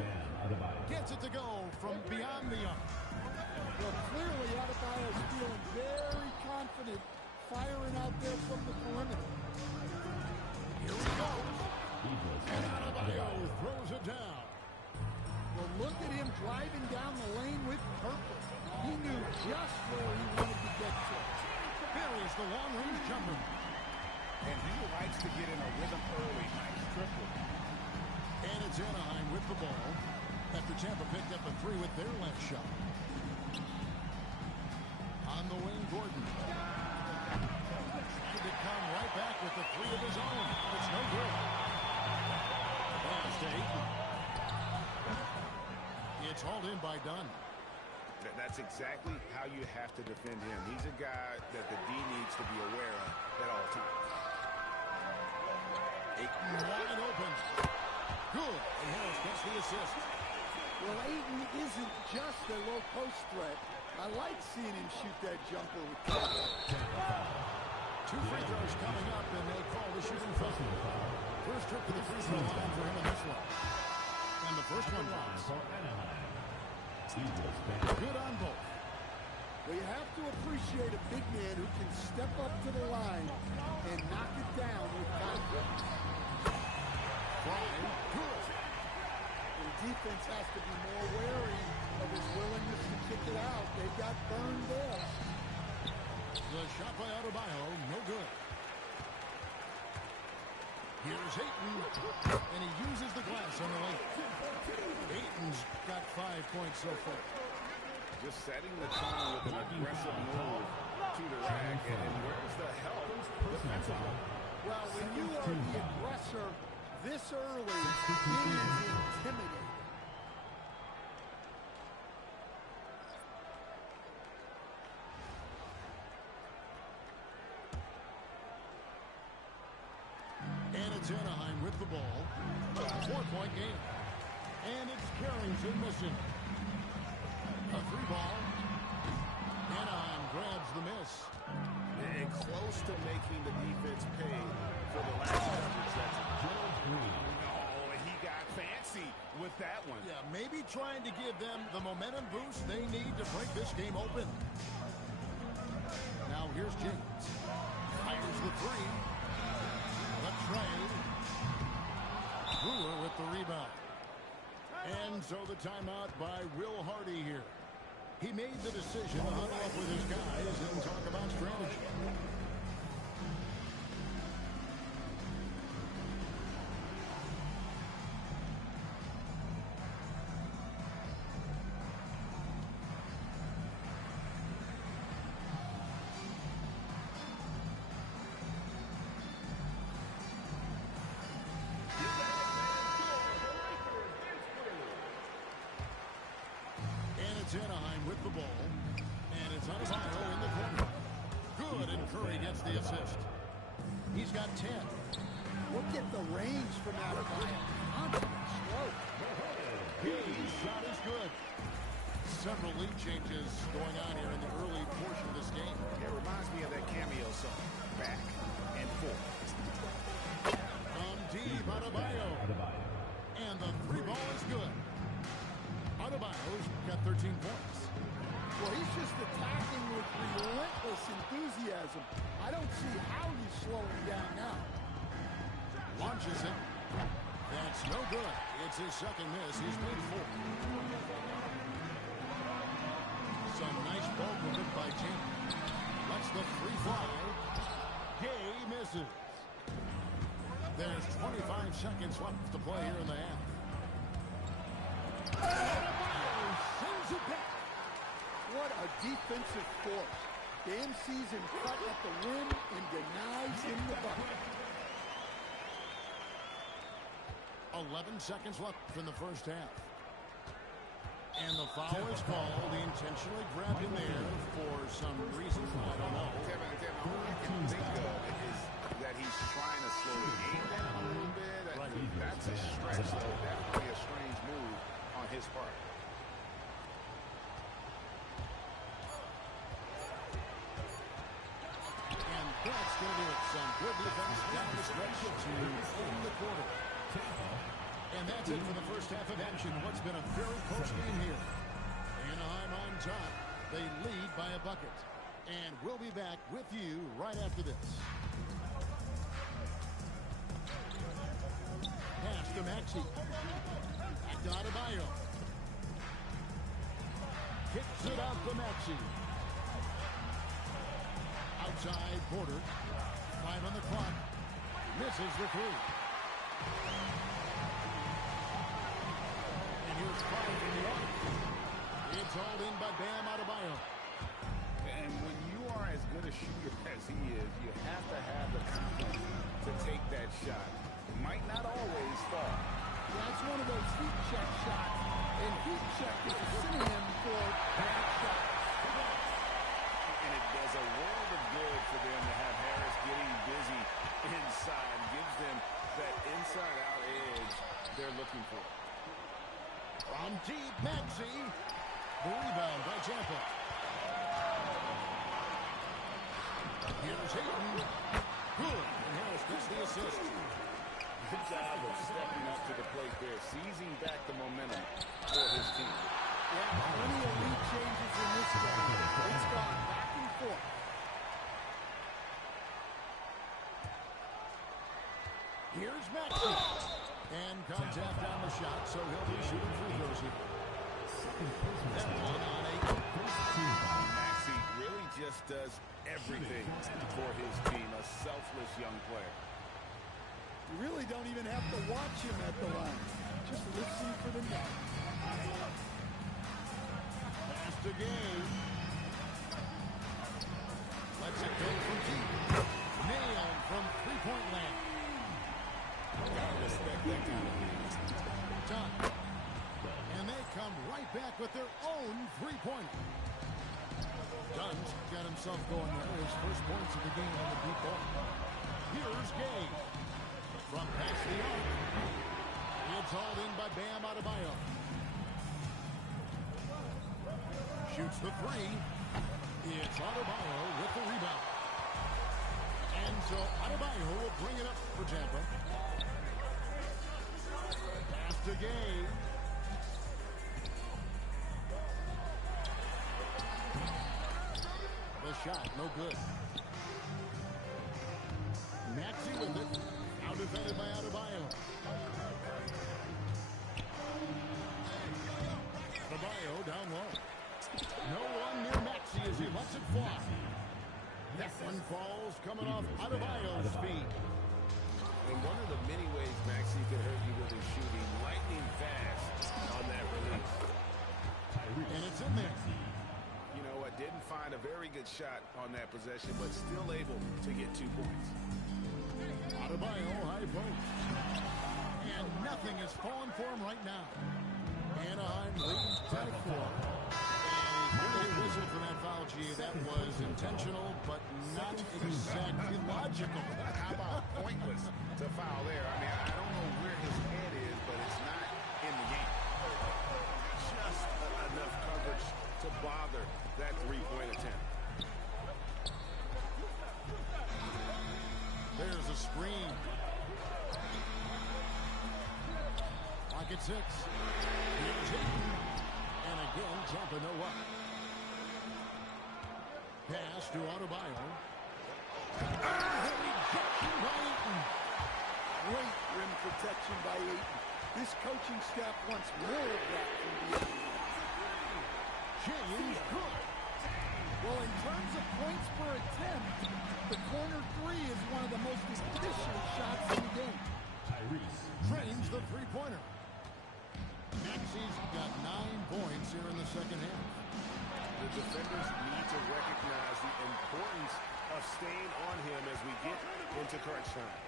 Gets it to go from beyond the arc. Well, clearly Adebayo's feeling very confident firing out there from the perimeter. Here he goes. And Adebayo throws it down. Well, look at him driving down the lane with purpose. He knew just where he wanted to get to. Buries the long-range jumper. And he likes to get in a rhythm early. Nice triple. And it's Anaheim with the ball after Tampa picked up a three with their left shot. On the wing, Gordon. Trying to come right back with the three of his own. It's no good. Pass to Ayton. It's hauled in by Dunn. That's exactly how you have to defend him. He's a guy that the D needs to be aware of at all times. Ayton wide open. Good. And Harris gets the assist. Well, Ayton isn't just a low post threat. I like seeing him shoot that jumper with Two free throws coming up, and they call the shooting foul. First trip to the free throw line for him in this one. And the first one falls. Good on both. Well, you have to appreciate a big man who can step up to the line and knock it down with confidence. Fine. Good. The defense has to be more wary of his willingness to kick it out. They've got burned there. The shot by Adebayo, no good. Here's Ayton, and he uses the glass on the lane. Ayton's got 5 points so far. Just setting the tone with an aggressive move to the rack. And where's the help defensively? Well, when you are the aggressor this early, it is intimidating. And it's Anaheim with the ball. A 4-point game. And it's Carrington missing. A free ball. Anaheim grabs the miss. And close to making the defense pay for the last coverage. That's good. Oh, he got fancy with that one. Yeah, maybe trying to give them the momentum boost they need to break this game open. Now here's James. Fires the three. The trade. Brewer with the rebound. And so the timeout by Will Hardy here. He made the decision to huddle up with his guys and talk about strategy. Anaheim with the ball, and it's Adebayo in the corner. Good, and Curry gets the assist. He's got 10. Look at the range from Adebayo. Confident stroke. His shot is good. Several lead changes going on here in the early portion of this game. It reminds me of that cameo song, Back and Forth. From deep, Adebayo. And the three ball is good. Adebayo's got 13 points. Well, he's just attacking with relentless enthusiasm. I don't see how he's slowing down now. Launches it. That's no good. It's his second miss. He's made 4. Some nice ball movement by James. Lets the free fly. Gay misses. There's 25 seconds left to play here in the half. defensive force. Dan sees him cut at the rim and denies him the bucket. 11 seconds left in the first half. And the foul is called. He intentionally grabbed him there for some reason. I don't know. Kevin, all I can think of is that he's trying to slow the game down a little bit. That's a stretch, though. Definitely a strange move on his part. And that's going to do it. Some good defense down the stretch to end the quarter. And that's it for the first half of action. What's been a very close game here. Anaheim on top. They lead by a bucket. And we'll be back with you right after this. Pass to Maxey. Back to Adebayo. Kicks it out to Maxey. Outside Porter. 5 on the clock. Misses the three. And here's 5 from the arc. It's hauled in by Bam Adebayo. And when you are as good a shooter as he is, you have to have the confidence to take that shot. It might not always fall. That's one of those heat check shots, and heat check is a synonym for bad shots. And it does a world of good for them to have Harris getting busy inside. Gives them that inside-out edge they're looking for. From deep, Maxey. The rebound by Tampa. Here's Hayden. Good. And Harris gets the assist. Good job of stepping up to the plate there, seizing back the momentum for his team. Yeah, plenty of lead changes in this game. It's gone back and forth. Here's Maxey. And contact on the shot, so he'll be shooting free throws here. That one on 8. Maxey really just does everything for his team. A selfless young player. You really don't even have to watch him at the line. Just listen for the net. Pass to Gay. Lets it go from deep. Nailed from three-point land. Gotta respect that kind of thing. Done. And they come right back with their own three-pointer. Dunn's got himself going there. His first points of the game on the deep ball. Here's Gay. From past the arc. It's hauled in by Bam Adebayo. Shoots the three. It's Adebayo with the rebound. And so Adebayo will bring it up for Tampa. Pass to Gay. The shot, no good. Maxey with it. Now defended by Adebayo. Adebayo down low. No one near Maxey as he lets it fly. That one falls coming off Adebayo's feet. And one of the many ways Maxey could hurt you with his shooting, lightning fast on that release. And it's in there. You know what, didn't find a very good shot on that possession, but still able to get 2 points. Adebayo, high post. And nothing is falling for him right now. Anaheim leads by 4. And a whistle for that foul, G. That was intentional, but not exactly logical. How about pointless to foul there? I mean, I don't know where his head is, but it's not in the game. Just enough coverage to bother that three-point attempt. There's a screen. Pocket 6. Here's Hayden. And again, Tampa no up. Pass to Adebayo. Rejection by Ayton. Great rim protection by Ayton. This coaching staff wants more of that from the Ayton. James good. Well, in terms of points per attempt, the corner 3 is one of the most efficient shots in the game. Drains the three-pointer. Maxey's got 9 points here in the second half. The defenders need to recognize the importance of staying on him as we get into crunch time.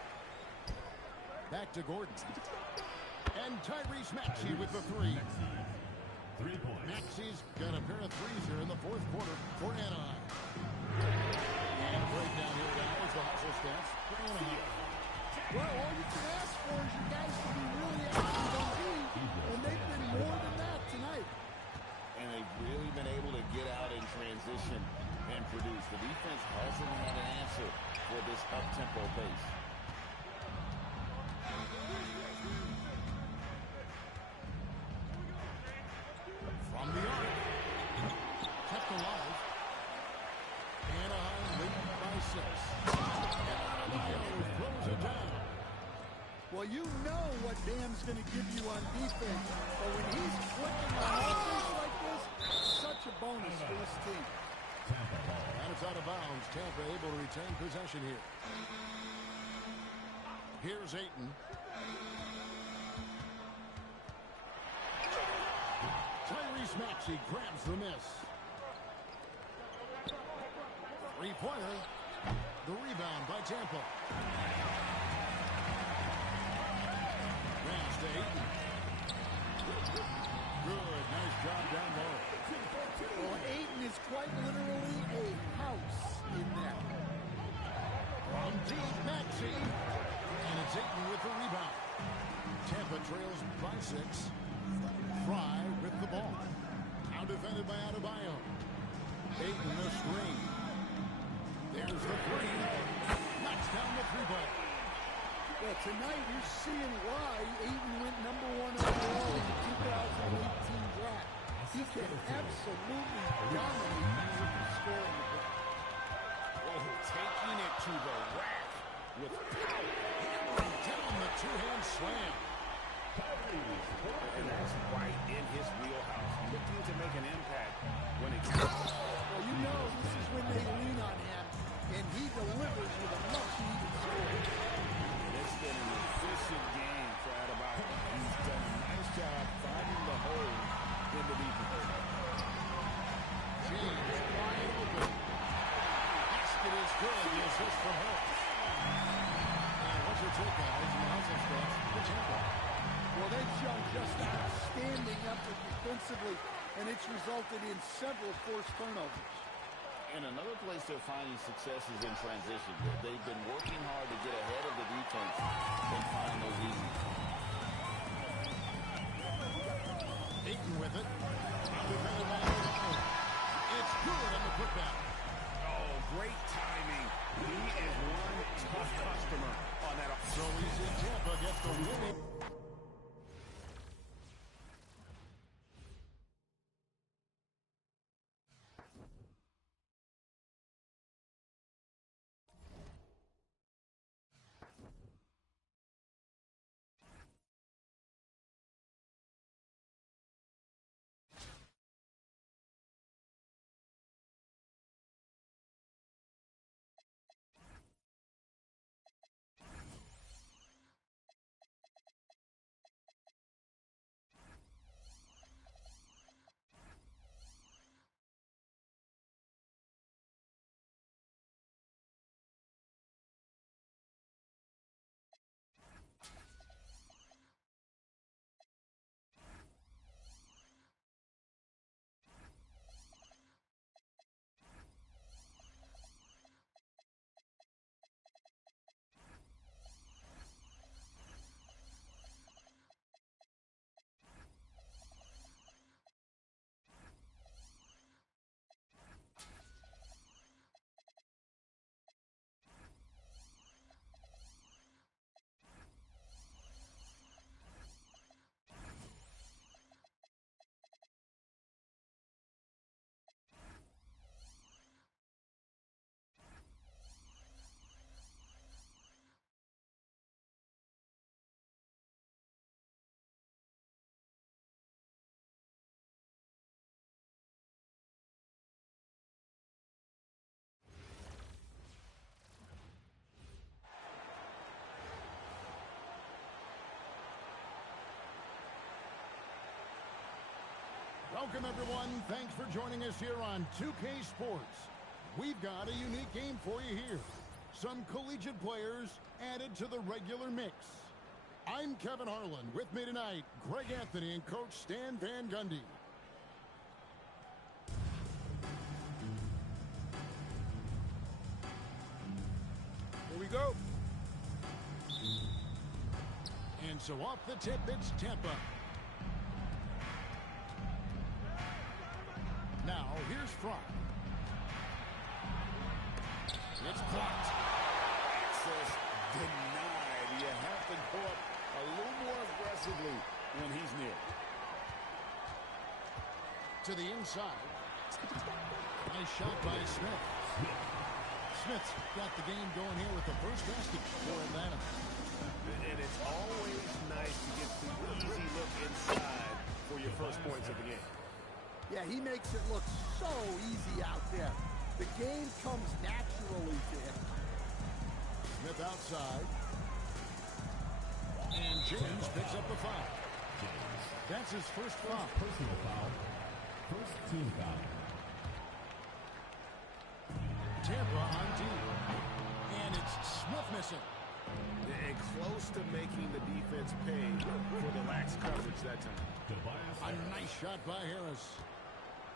Back to Gordon. And Tyrese Maxey with the three. 3 points. Maxey's got a pair of threes here in the fourth quarter for Anaheim. And a breakdown here now is the hustle stance for Anaheim. Well, all you can ask for is your guys to be really active on D, and they've been more than that tonight. And they've really been able to get out in transition and produce. The defense hasn't had an answer for this up-tempo pace. From the arc. Kept alive. Anaheim leading by 6. And Adebayo throws it down. Well, you know what Bam's going to give you on defense, but when he's clicking on offense like this, such a bonus for this team. And it's out of bounds. Tampa able to retain possession here. Here's Ayton. Tyrese Maxey grabs the miss. Three-pointer. The rebound by Tampa. Pass to Ayton. Good. Nice job down low. Well, Ayton is quite literally a house in that. From deep, Maxey. And it's Ayton with the rebound. Tampa trails by 6. Fry with the ball. Now defended by Adebayo. Ayton the screen. There's the three. Knocks down the three-ball. Well, tonight you're seeing why Ayton went number 1 overall in the 2018 draft. He can absolutely dominate with the scoring. Oh, taking it to the rack with power. Hammering down the two-hand slam. And that's right in his wheelhouse. Looking to make an impact when it counts. Well, you know this is when they lean on him, and he delivers with a much-needed score. It's been an efficient game for Adebayo. He's done a nice job finding the hole in the defense. James wide open. Basket is good. The assist from Hurts. And what's your take, guys, in the hustle stance for Tampa? Well, they've shown just outstanding effort defensively, and it's resulted in several forced turnovers. And another place they're finding success is in transition. They've been working hard to get ahead of the defense and find those easy. Ayton with it. Defended by Adebayo. It's good on the putback. Oh, great timing. He is one tough customer on that. So easy. Tampa gets the winning. Welcome, everyone. Thanks for joining us here on 2K Sports. We've got a unique game for you here. Some collegiate players added to the regular mix. I'm Kevin Harlan. With me tonight, Greg Anthony and Coach Stan Van Gundy. Here we go. And so off the tip, it's Tampa. Now, here's Fry. It's blocked. Access denied. You have to go up a little more aggressively when he's near. To the inside. Nice shot by Smith. Smith's got the game going here with the first basket for Atlanta. And it's always nice to get the easy look inside for your first points of the game. Yeah, he makes it look so easy out there. The game comes naturally to him. Smith outside. And James picks up the foul. That's his first foul. Personal foul. First team foul. Tampa on D. And it's Smith missing. And close to making the defense pay for the lax coverage that time. A nice shot by Harris.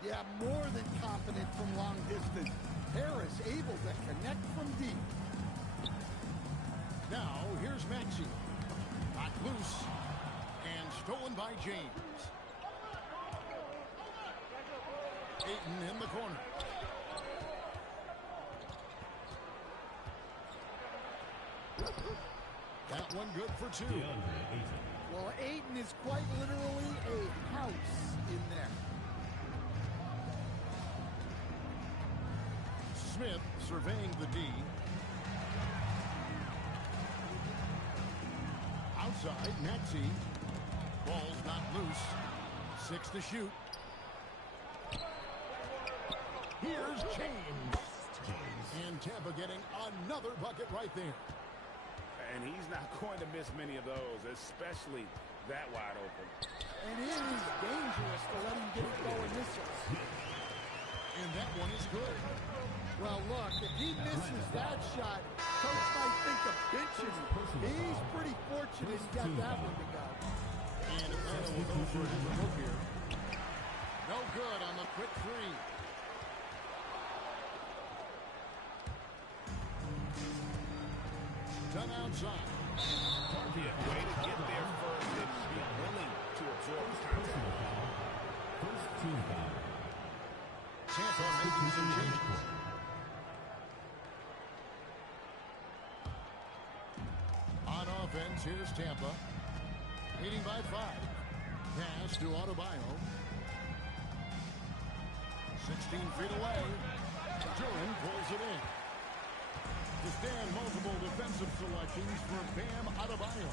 Yeah, more than confident from long distance. Harris able to connect from deep. Now, here's Maxey. Knocked loose. And stolen by James. Ayton in the corner. That one good for two. Well, Ayton is quite literally a house in there. Smith surveying the D. Outside, Maxey. Ball's not loose. 6 to shoot. Here's James. And Tampa getting another bucket right there. And he's not going to miss many of those, especially that wide open. And it is dangerous to let him get it going this way. And that one is good. Well, look, if he misses that shot, Coach might think of benching him. He's pretty fortunate he got that one to go. And Atlanta will go for it in the look here. No good on the quick three. Done outside. Way to get there first and be willing to absorb contact. First team foul. Tampa making some changes. On offense, here's Tampa. Leading by 5. Pass to Adebayo. 16 feet away. Duran pulls it in. To stand multiple defensive selections for Bam Adebayo.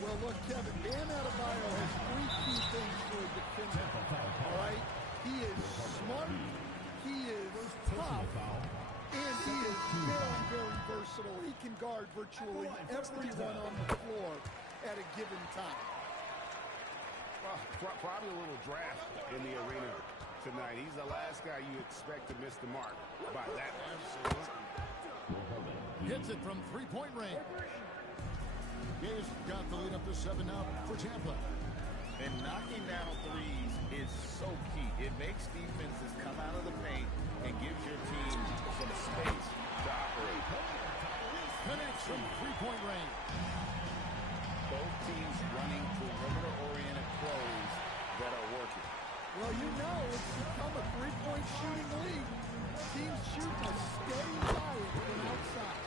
Well, look, Kevin, Bam Adebayo has 3 key things for a defender. All right? He is smart, he is tough, and he is very, very versatile. He can guard virtually everyone on the floor at a given time. Well, probably a little draft in the arena tonight. He's the last guy you expect to miss the mark by that much. Hits it from 3-point range. Gabe's got the lead up to 7 now for Tampa. And knocking down threes is so key. It makes defenses come out of the paint and gives your team some space to operate. Connects from 3-point range. Both teams running perimeter-oriented plays that are working. Well, you know, it's become a 3-point shooting league. Teams shoot a steady diet from outside.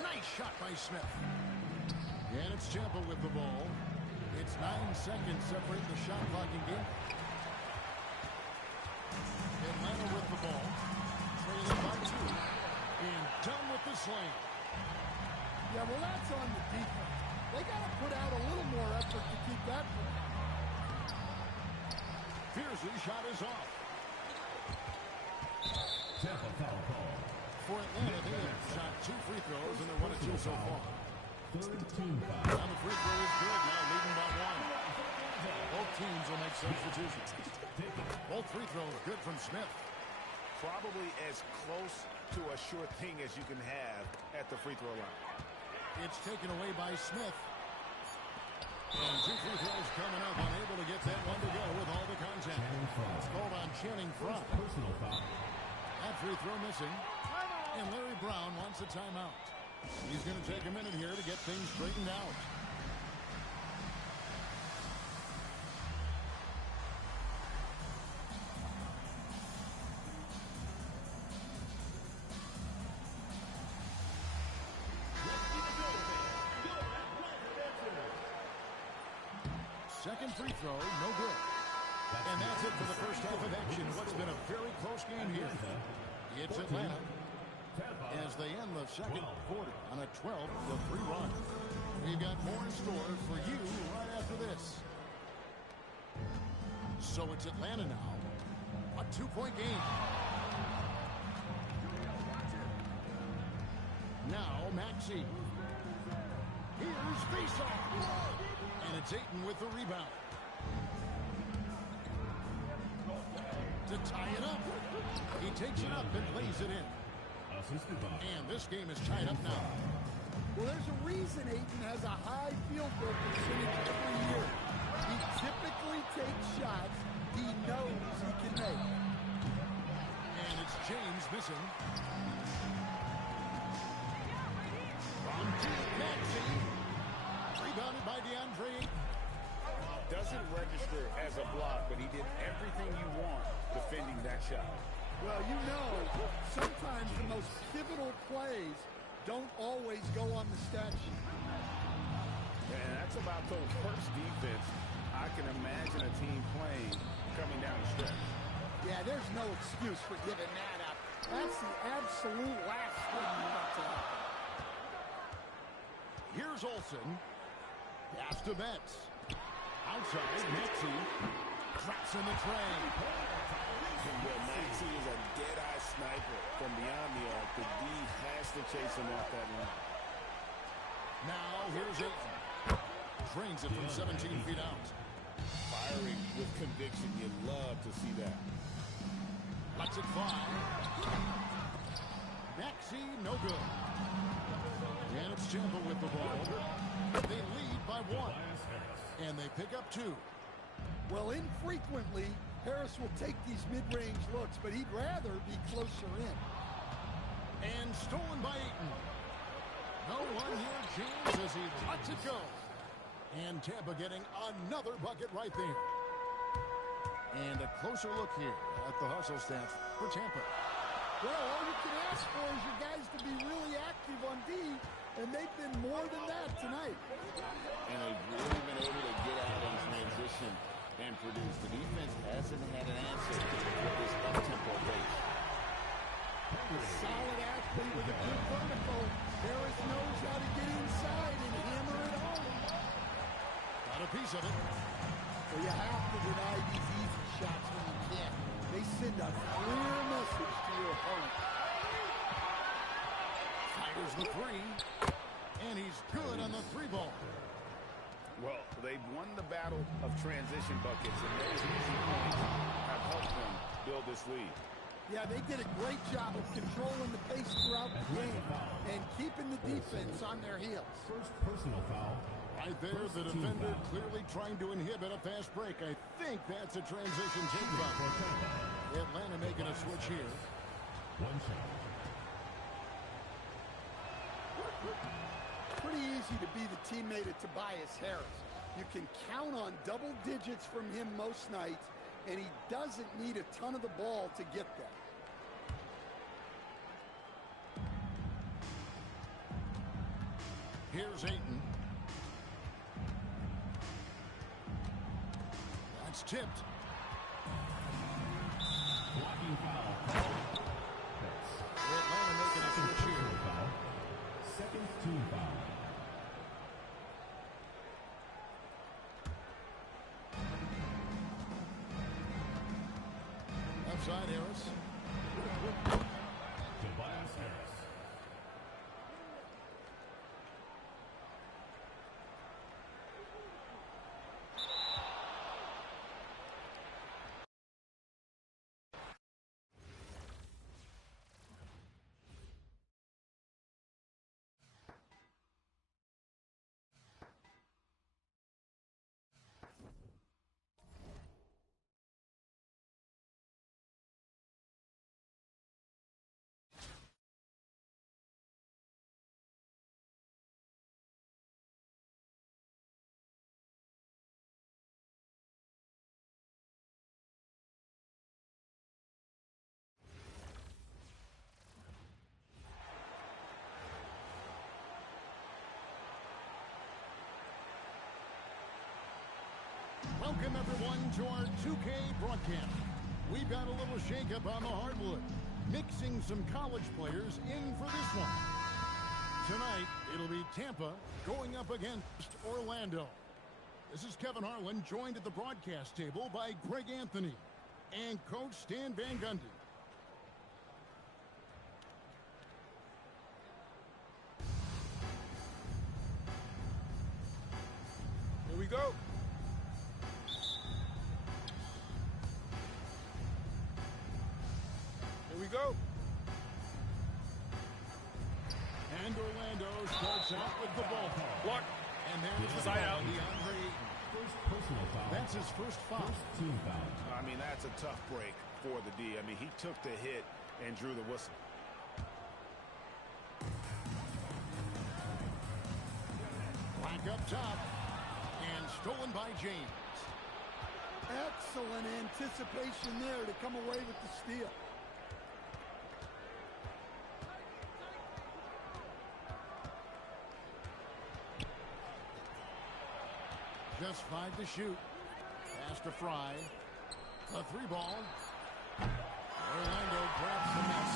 Nice shot by Smith. And it's Tampa with the ball. It's 9 seconds separating the shot clock in game. Atlanta with the ball. Trailing by 2. And done with the slam. Yeah, well, that's on the defense. They got to put out a little more effort to keep that from. Pearson's shot is off. Tampa foul call. For Atlanta, they have shot 2 free throws, and they're 1 of 2 so far. Third team foul. And the free throw is good, now leading by 1. Both teams will make substitutions. Both free throws good from Smith. Probably as close to a sure thing as you can have at the free throw line. It's taken away by Smith. And two free throws coming up. Unable to get that one to go with all the contact. It's called on Channing Front. Personal foul. That free throw missing. And Larry Brown wants a timeout. He's going to take a minute here to get things straightened out. Second free throw, no good. And that's it for the first half of action. What's been a very close game here. It's Atlanta as they end the second quarter on a 12-3 run. We've got more in store for you right after this. So it's Atlanta now. A 2-point game. Now Maxey. Here's faceoff. And it's Ayton with the rebound. To tie it up. He takes it up and lays it in. And this game is tied up now. Well, there's a reason Ayton has a high field goal percentage every year. He typically takes shots he knows he can make. And it's James missing. From Maxey. Rebounded by DeAndre Ayton. Doesn't register as a block, but he did everything you want defending that shot. Well, you know, sometimes the most pivotal plays don't always go on the stat sheet. And that's about the worst defense I can imagine a team playing coming down the stretch. Yeah, there's no excuse for giving that up. That's the absolute last thing you want to happen. Here's Olsen. Pass to Betts. Outside, Maxey drops in the tray. Well, Maxey is a dead-eye sniper from beyond the arc. The D has to chase him off that line. Now, here's Ayton. Drains it from 17 feet out. Firing with conviction. You love to see that. Lets it fly. Maxey, no good. And it's Tampa with the ball. They lead by 1. And they pick up 2. Well, infrequently, Harris will take these mid-range looks, but he'd rather be closer in. And stolen by Ayton. No one here jams as he lets it go. And Tampa getting another bucket right there. And a closer look here at the hustle stats for Tampa. Well, all you can ask for is your guys to be really active on D, and they've been more than that tonight. And they've really been able to get out in transition and produce. The defense hasn't had an answer for this up-tempo pace. A solid athlete with a good vertical. Harris knows how to get inside and hammer it home. Got a piece of it. So you have to deny these easy shots when you can. They send a clear message to your opponent. Fires the 3. And he's good on the 3 ball. Well, they've won the battle of transition buckets, and those easy points have helped them build this lead. Yeah, they did a great job of controlling the pace throughout the game and keeping the defense on their heels. First personal foul. Right there, the defender clearly trying to inhibit a fast break. I think that's a transition take back. Atlanta making a switch here. 1 shot. Pretty easy to be the teammate of Tobias Harris. You can count on double digits from him most nights, and he doesn't need a ton of the ball to get there. Here's Ayton. That's tipped. Blocking foul. Atlanta making a switch here. Foul. Second team foul. Outside Harris. Tobias Harris. Welcome, everyone, to our 2K broadcast. We've got a little shakeup on the hardwood, mixing some college players in for this one. Tonight, it'll be Tampa going up against Orlando. This is Kevin Harlan, joined at the broadcast table by Greg Anthony and Coach Stan Van Gundy. Here we go. Here we go. And Orlando starts out with the ball. Block. And there's the Side out. DeAndre. First personal foul. That's his first foul. First team foul. I mean, that's a tough break for the D. I mean, he took the hit and drew the whistle. Black up top. And stolen by James. Excellent anticipation there to come away with the steal. Just 5 to shoot. Pass to Fry. A 3-ball. Orlando grabs the miss.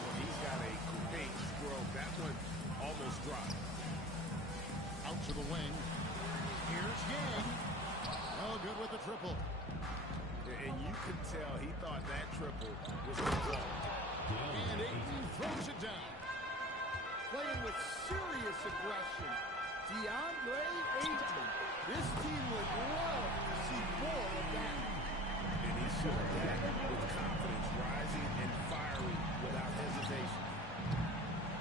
Well, he's got a great stroke. That one almost dropped. Out to the wing. Here's Yang. Oh, good with the triple. And you could tell he thought that triple was going to go. And Ayton throws it down. Playing with serious aggression. DeAndre Ayton. This team would love to see more of that. And he showed that with confidence, rising and firing without hesitation.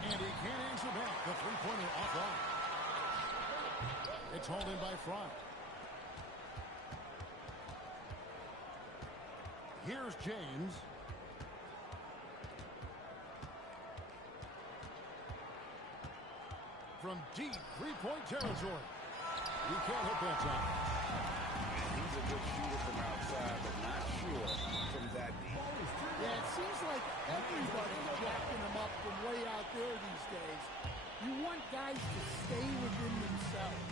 And he can't answer back. The three-pointer offline. It's hauled in by Fry. Here's James. From deep three-point territory. You can't hit that time. And he's a good shooter from outside, but not sure from that deep. Yeah, it seems like everybody's jacking them up from way out there these days. You want guys to stay within themselves.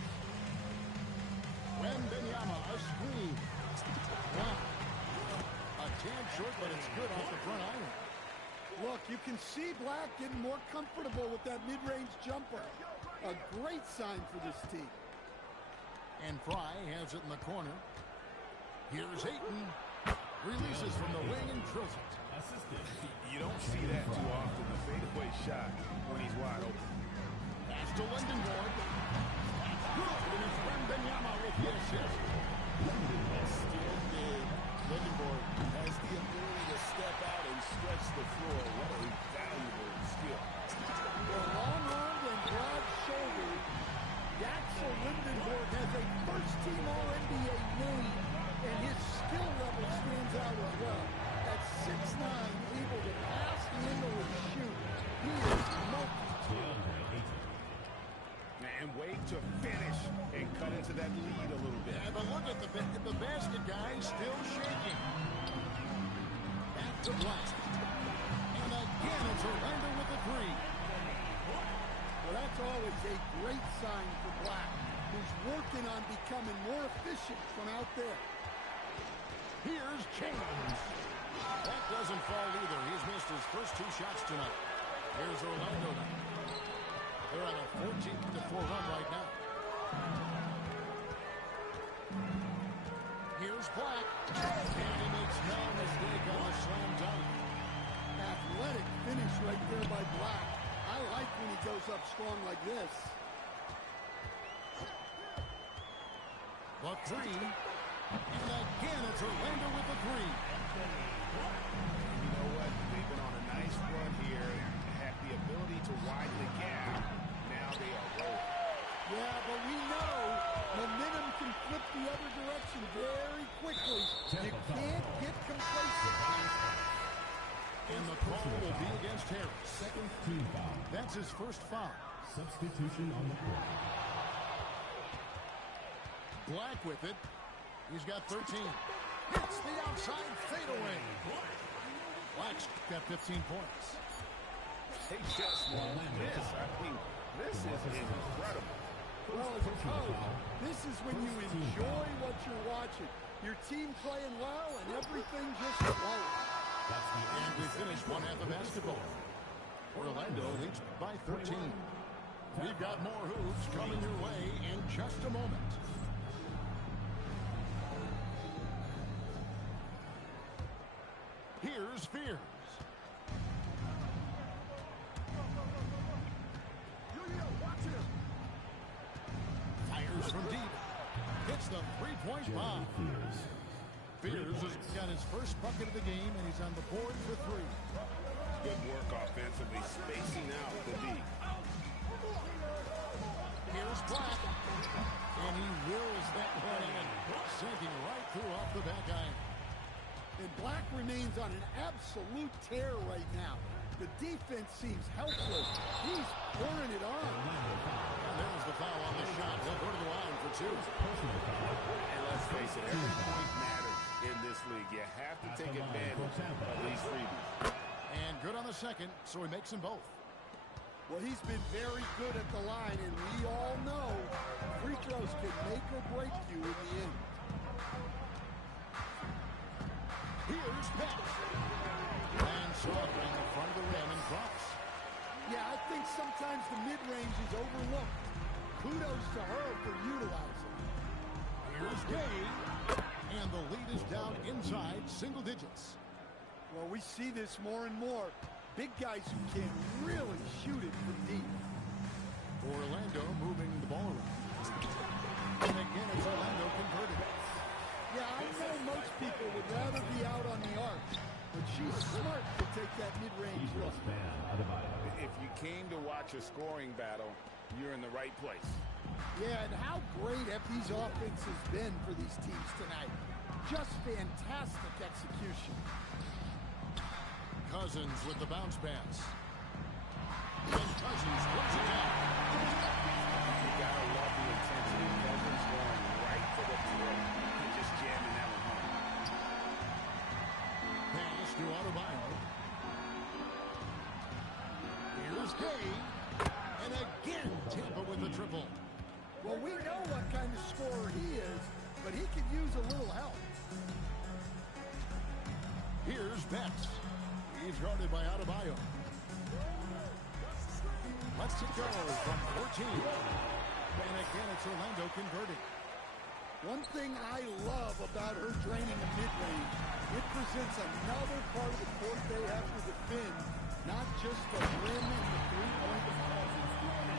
Wembanyama, a screen. Wow. A tad short, but it's good off the front iron. Look, you can see Black getting more comfortable with that mid-range jumper. A great sign for this team. And Fry has it in the corner. Here's Ayton. Releases from the wing and drills it. Assisted. You don't see that too often, the fadeaway shot when he's wide open. Pass to Lindenborg. That's good. And it's Wembanyama with the assist. Still big. Lindenborg has the ability to step out and stretch the floor. What a valuable skill. The long-armed and broad shouldered, Axel Lindenborg has a first-team All-NBA name, and his skill level stands out as well. At 6'9", able to pass, handle, and shoot, he is multi-tool. And wait to finish and cut into that lead a little bit. Yeah, but look at the basket guy still shaking. Back to Black. And again, it's Orlando with the three. Well, that's always a great sign for Black, who's working on becoming more efficient from out there. Here's James. That doesn't fall either. He's missed his first 2 shots tonight. Here's Orlando now. They're on a 14-4 run right now. Here's Black. And he makes no mistake on the slam dunk. Athletic finish right there by Black. I like when he goes up strong like this. The three. And again, it's Orlando with the three. You know what? They've been on a nice run here. Have the ability to widen the gap. Now they are rolling. Yeah, but we know momentum can flip the other direction very quickly. You can't get complacent. And the call will be against Harris. Second team foul. That's his first foul. Substitution on the court. Black with it. He's got 13. Hits the outside fadeaway. Black's got 15 points. They just won this. I mean, this is incredible. Well, as a coach, this is when you enjoy what you're watching. Your team playing well and everything just flowing. And we finish one half of basketball. Orlando leads by 13. We've got more hoops coming your way in just a moment. Here's Fears. Fires from deep. Hits the three-point bomb. Fears has got his first bucket of the game, and he's on the board for three. Good work offensively, spacing out the D. Here's Black. And he wills that one in, sinking right through off the back iron. And Black remains on an absolute tear right now. The defense seems helpless. He's pouring it on. And there's the foul on the shot. He'll go to the line for two. And let's face it, every point matters in this league. You have to take advantage of these freebies. And good on the second, so he makes them both. Well, he's been very good at the line, and we all know free throws can make or break you in the end. Here's Beck. And Sullivan in front of the rim and drops. Yeah, I think sometimes the mid-range is overlooked. Kudos to her for utilizing it. Here's Gay. And the lead is down inside single digits. Well, we see this more and more. Big guys who can really shoot it from deep. Orlando moving the ball around. And again, it's Orlando converted. Yeah, I know most people would rather be out on the arc, but she's smart to take that mid-range look. If you came to watch a scoring battle, you're in the right place. Yeah, and how great have these offenses been for these teams tonight? Just fantastic execution. Cousins with the bounce pass. And Cousins throws it down. You gotta love the intensity. Cousins going right for the throat and just jamming that one home. Pass to Adebayo. Here's Gay. And again, Tampa with the triple. Well, we know what kind of scorer he is, but he could use a little help. Here's Betts. He's guarded by Adebayo. Let's it go from 14. And again, it's Orlando converting. One thing I love about her draining the mid-range, it presents another part of the court they have to defend, not just the rim and the three-point deposit.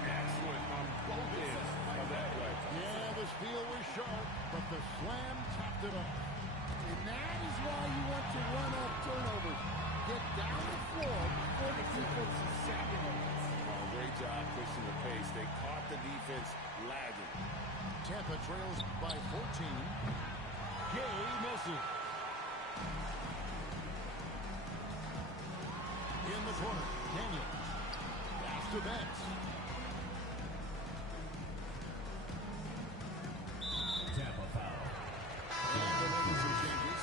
Excellent on both ends of that play. Yeah, the steal was sharp, but the slam topped it off. And that is why you want to run off turnovers. Get down the floor before the defense is sacking it. Oh, great job pushing the pace. They caught the defense lagging. Tampa trails by 14. Gay misses. In the corner, Daniels. Pass to Betts. Tampa foul. And they're making some changes.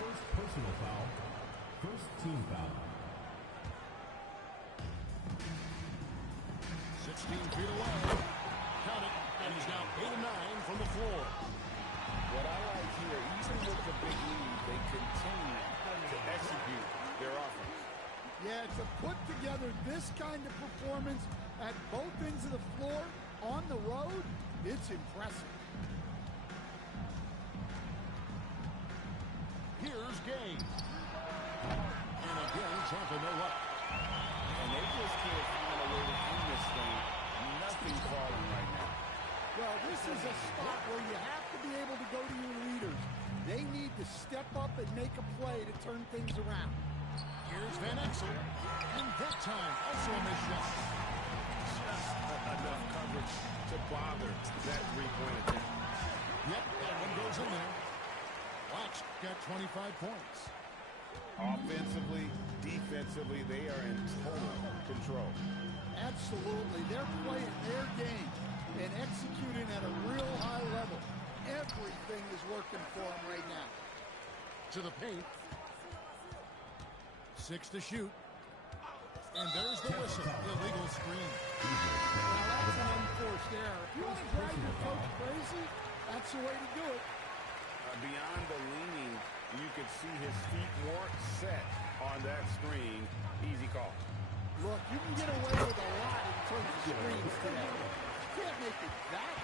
First personal foul. First team foul. 16 feet away. Count it. And he's now 8 of 9 from the floor. What I like here, even with the big lead, they continue to execute their offense. Yeah, to put together this kind of performance at both ends of the floor on the road, it's impressive. Here's Gay. And again, Tampa no luck. And they just can't find a way to end this thing. Nothing falling right now. Well, this is a spot where you have to be able to go to your leaders. They need to step up and make a play to turn things around. Here's Van Exel. And that time, also a missed shot. Just enough coverage to bother that three-point attempt. Yep, that one goes in there. Watch got 25 points. Offensively, defensively, they are in total control. Absolutely. They're playing their game and executing at a real high level. Everything is working for them right now. To the paint. 6 to shoot. And there's the whistle. Illegal screen. Well, that's an unforced error. If you want to drive your coach crazy, that's the way to do it. Beyond the leaning, you could see his feet weren't set on that screen. Easy call. Look, you can get away with a lot in terms of screens today. You can't make it that.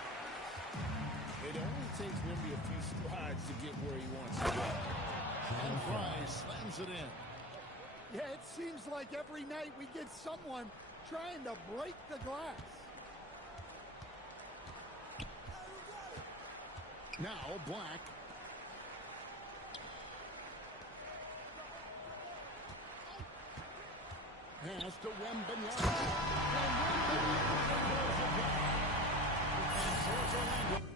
It only takes Wemby a few strides to get where he wants to go. And Price slams it in. Yeah, it seems like every night we get someone trying to break the glass. Now Black. Pass to Wembanyama. And Wembanyama goes again. And so it's Orlando.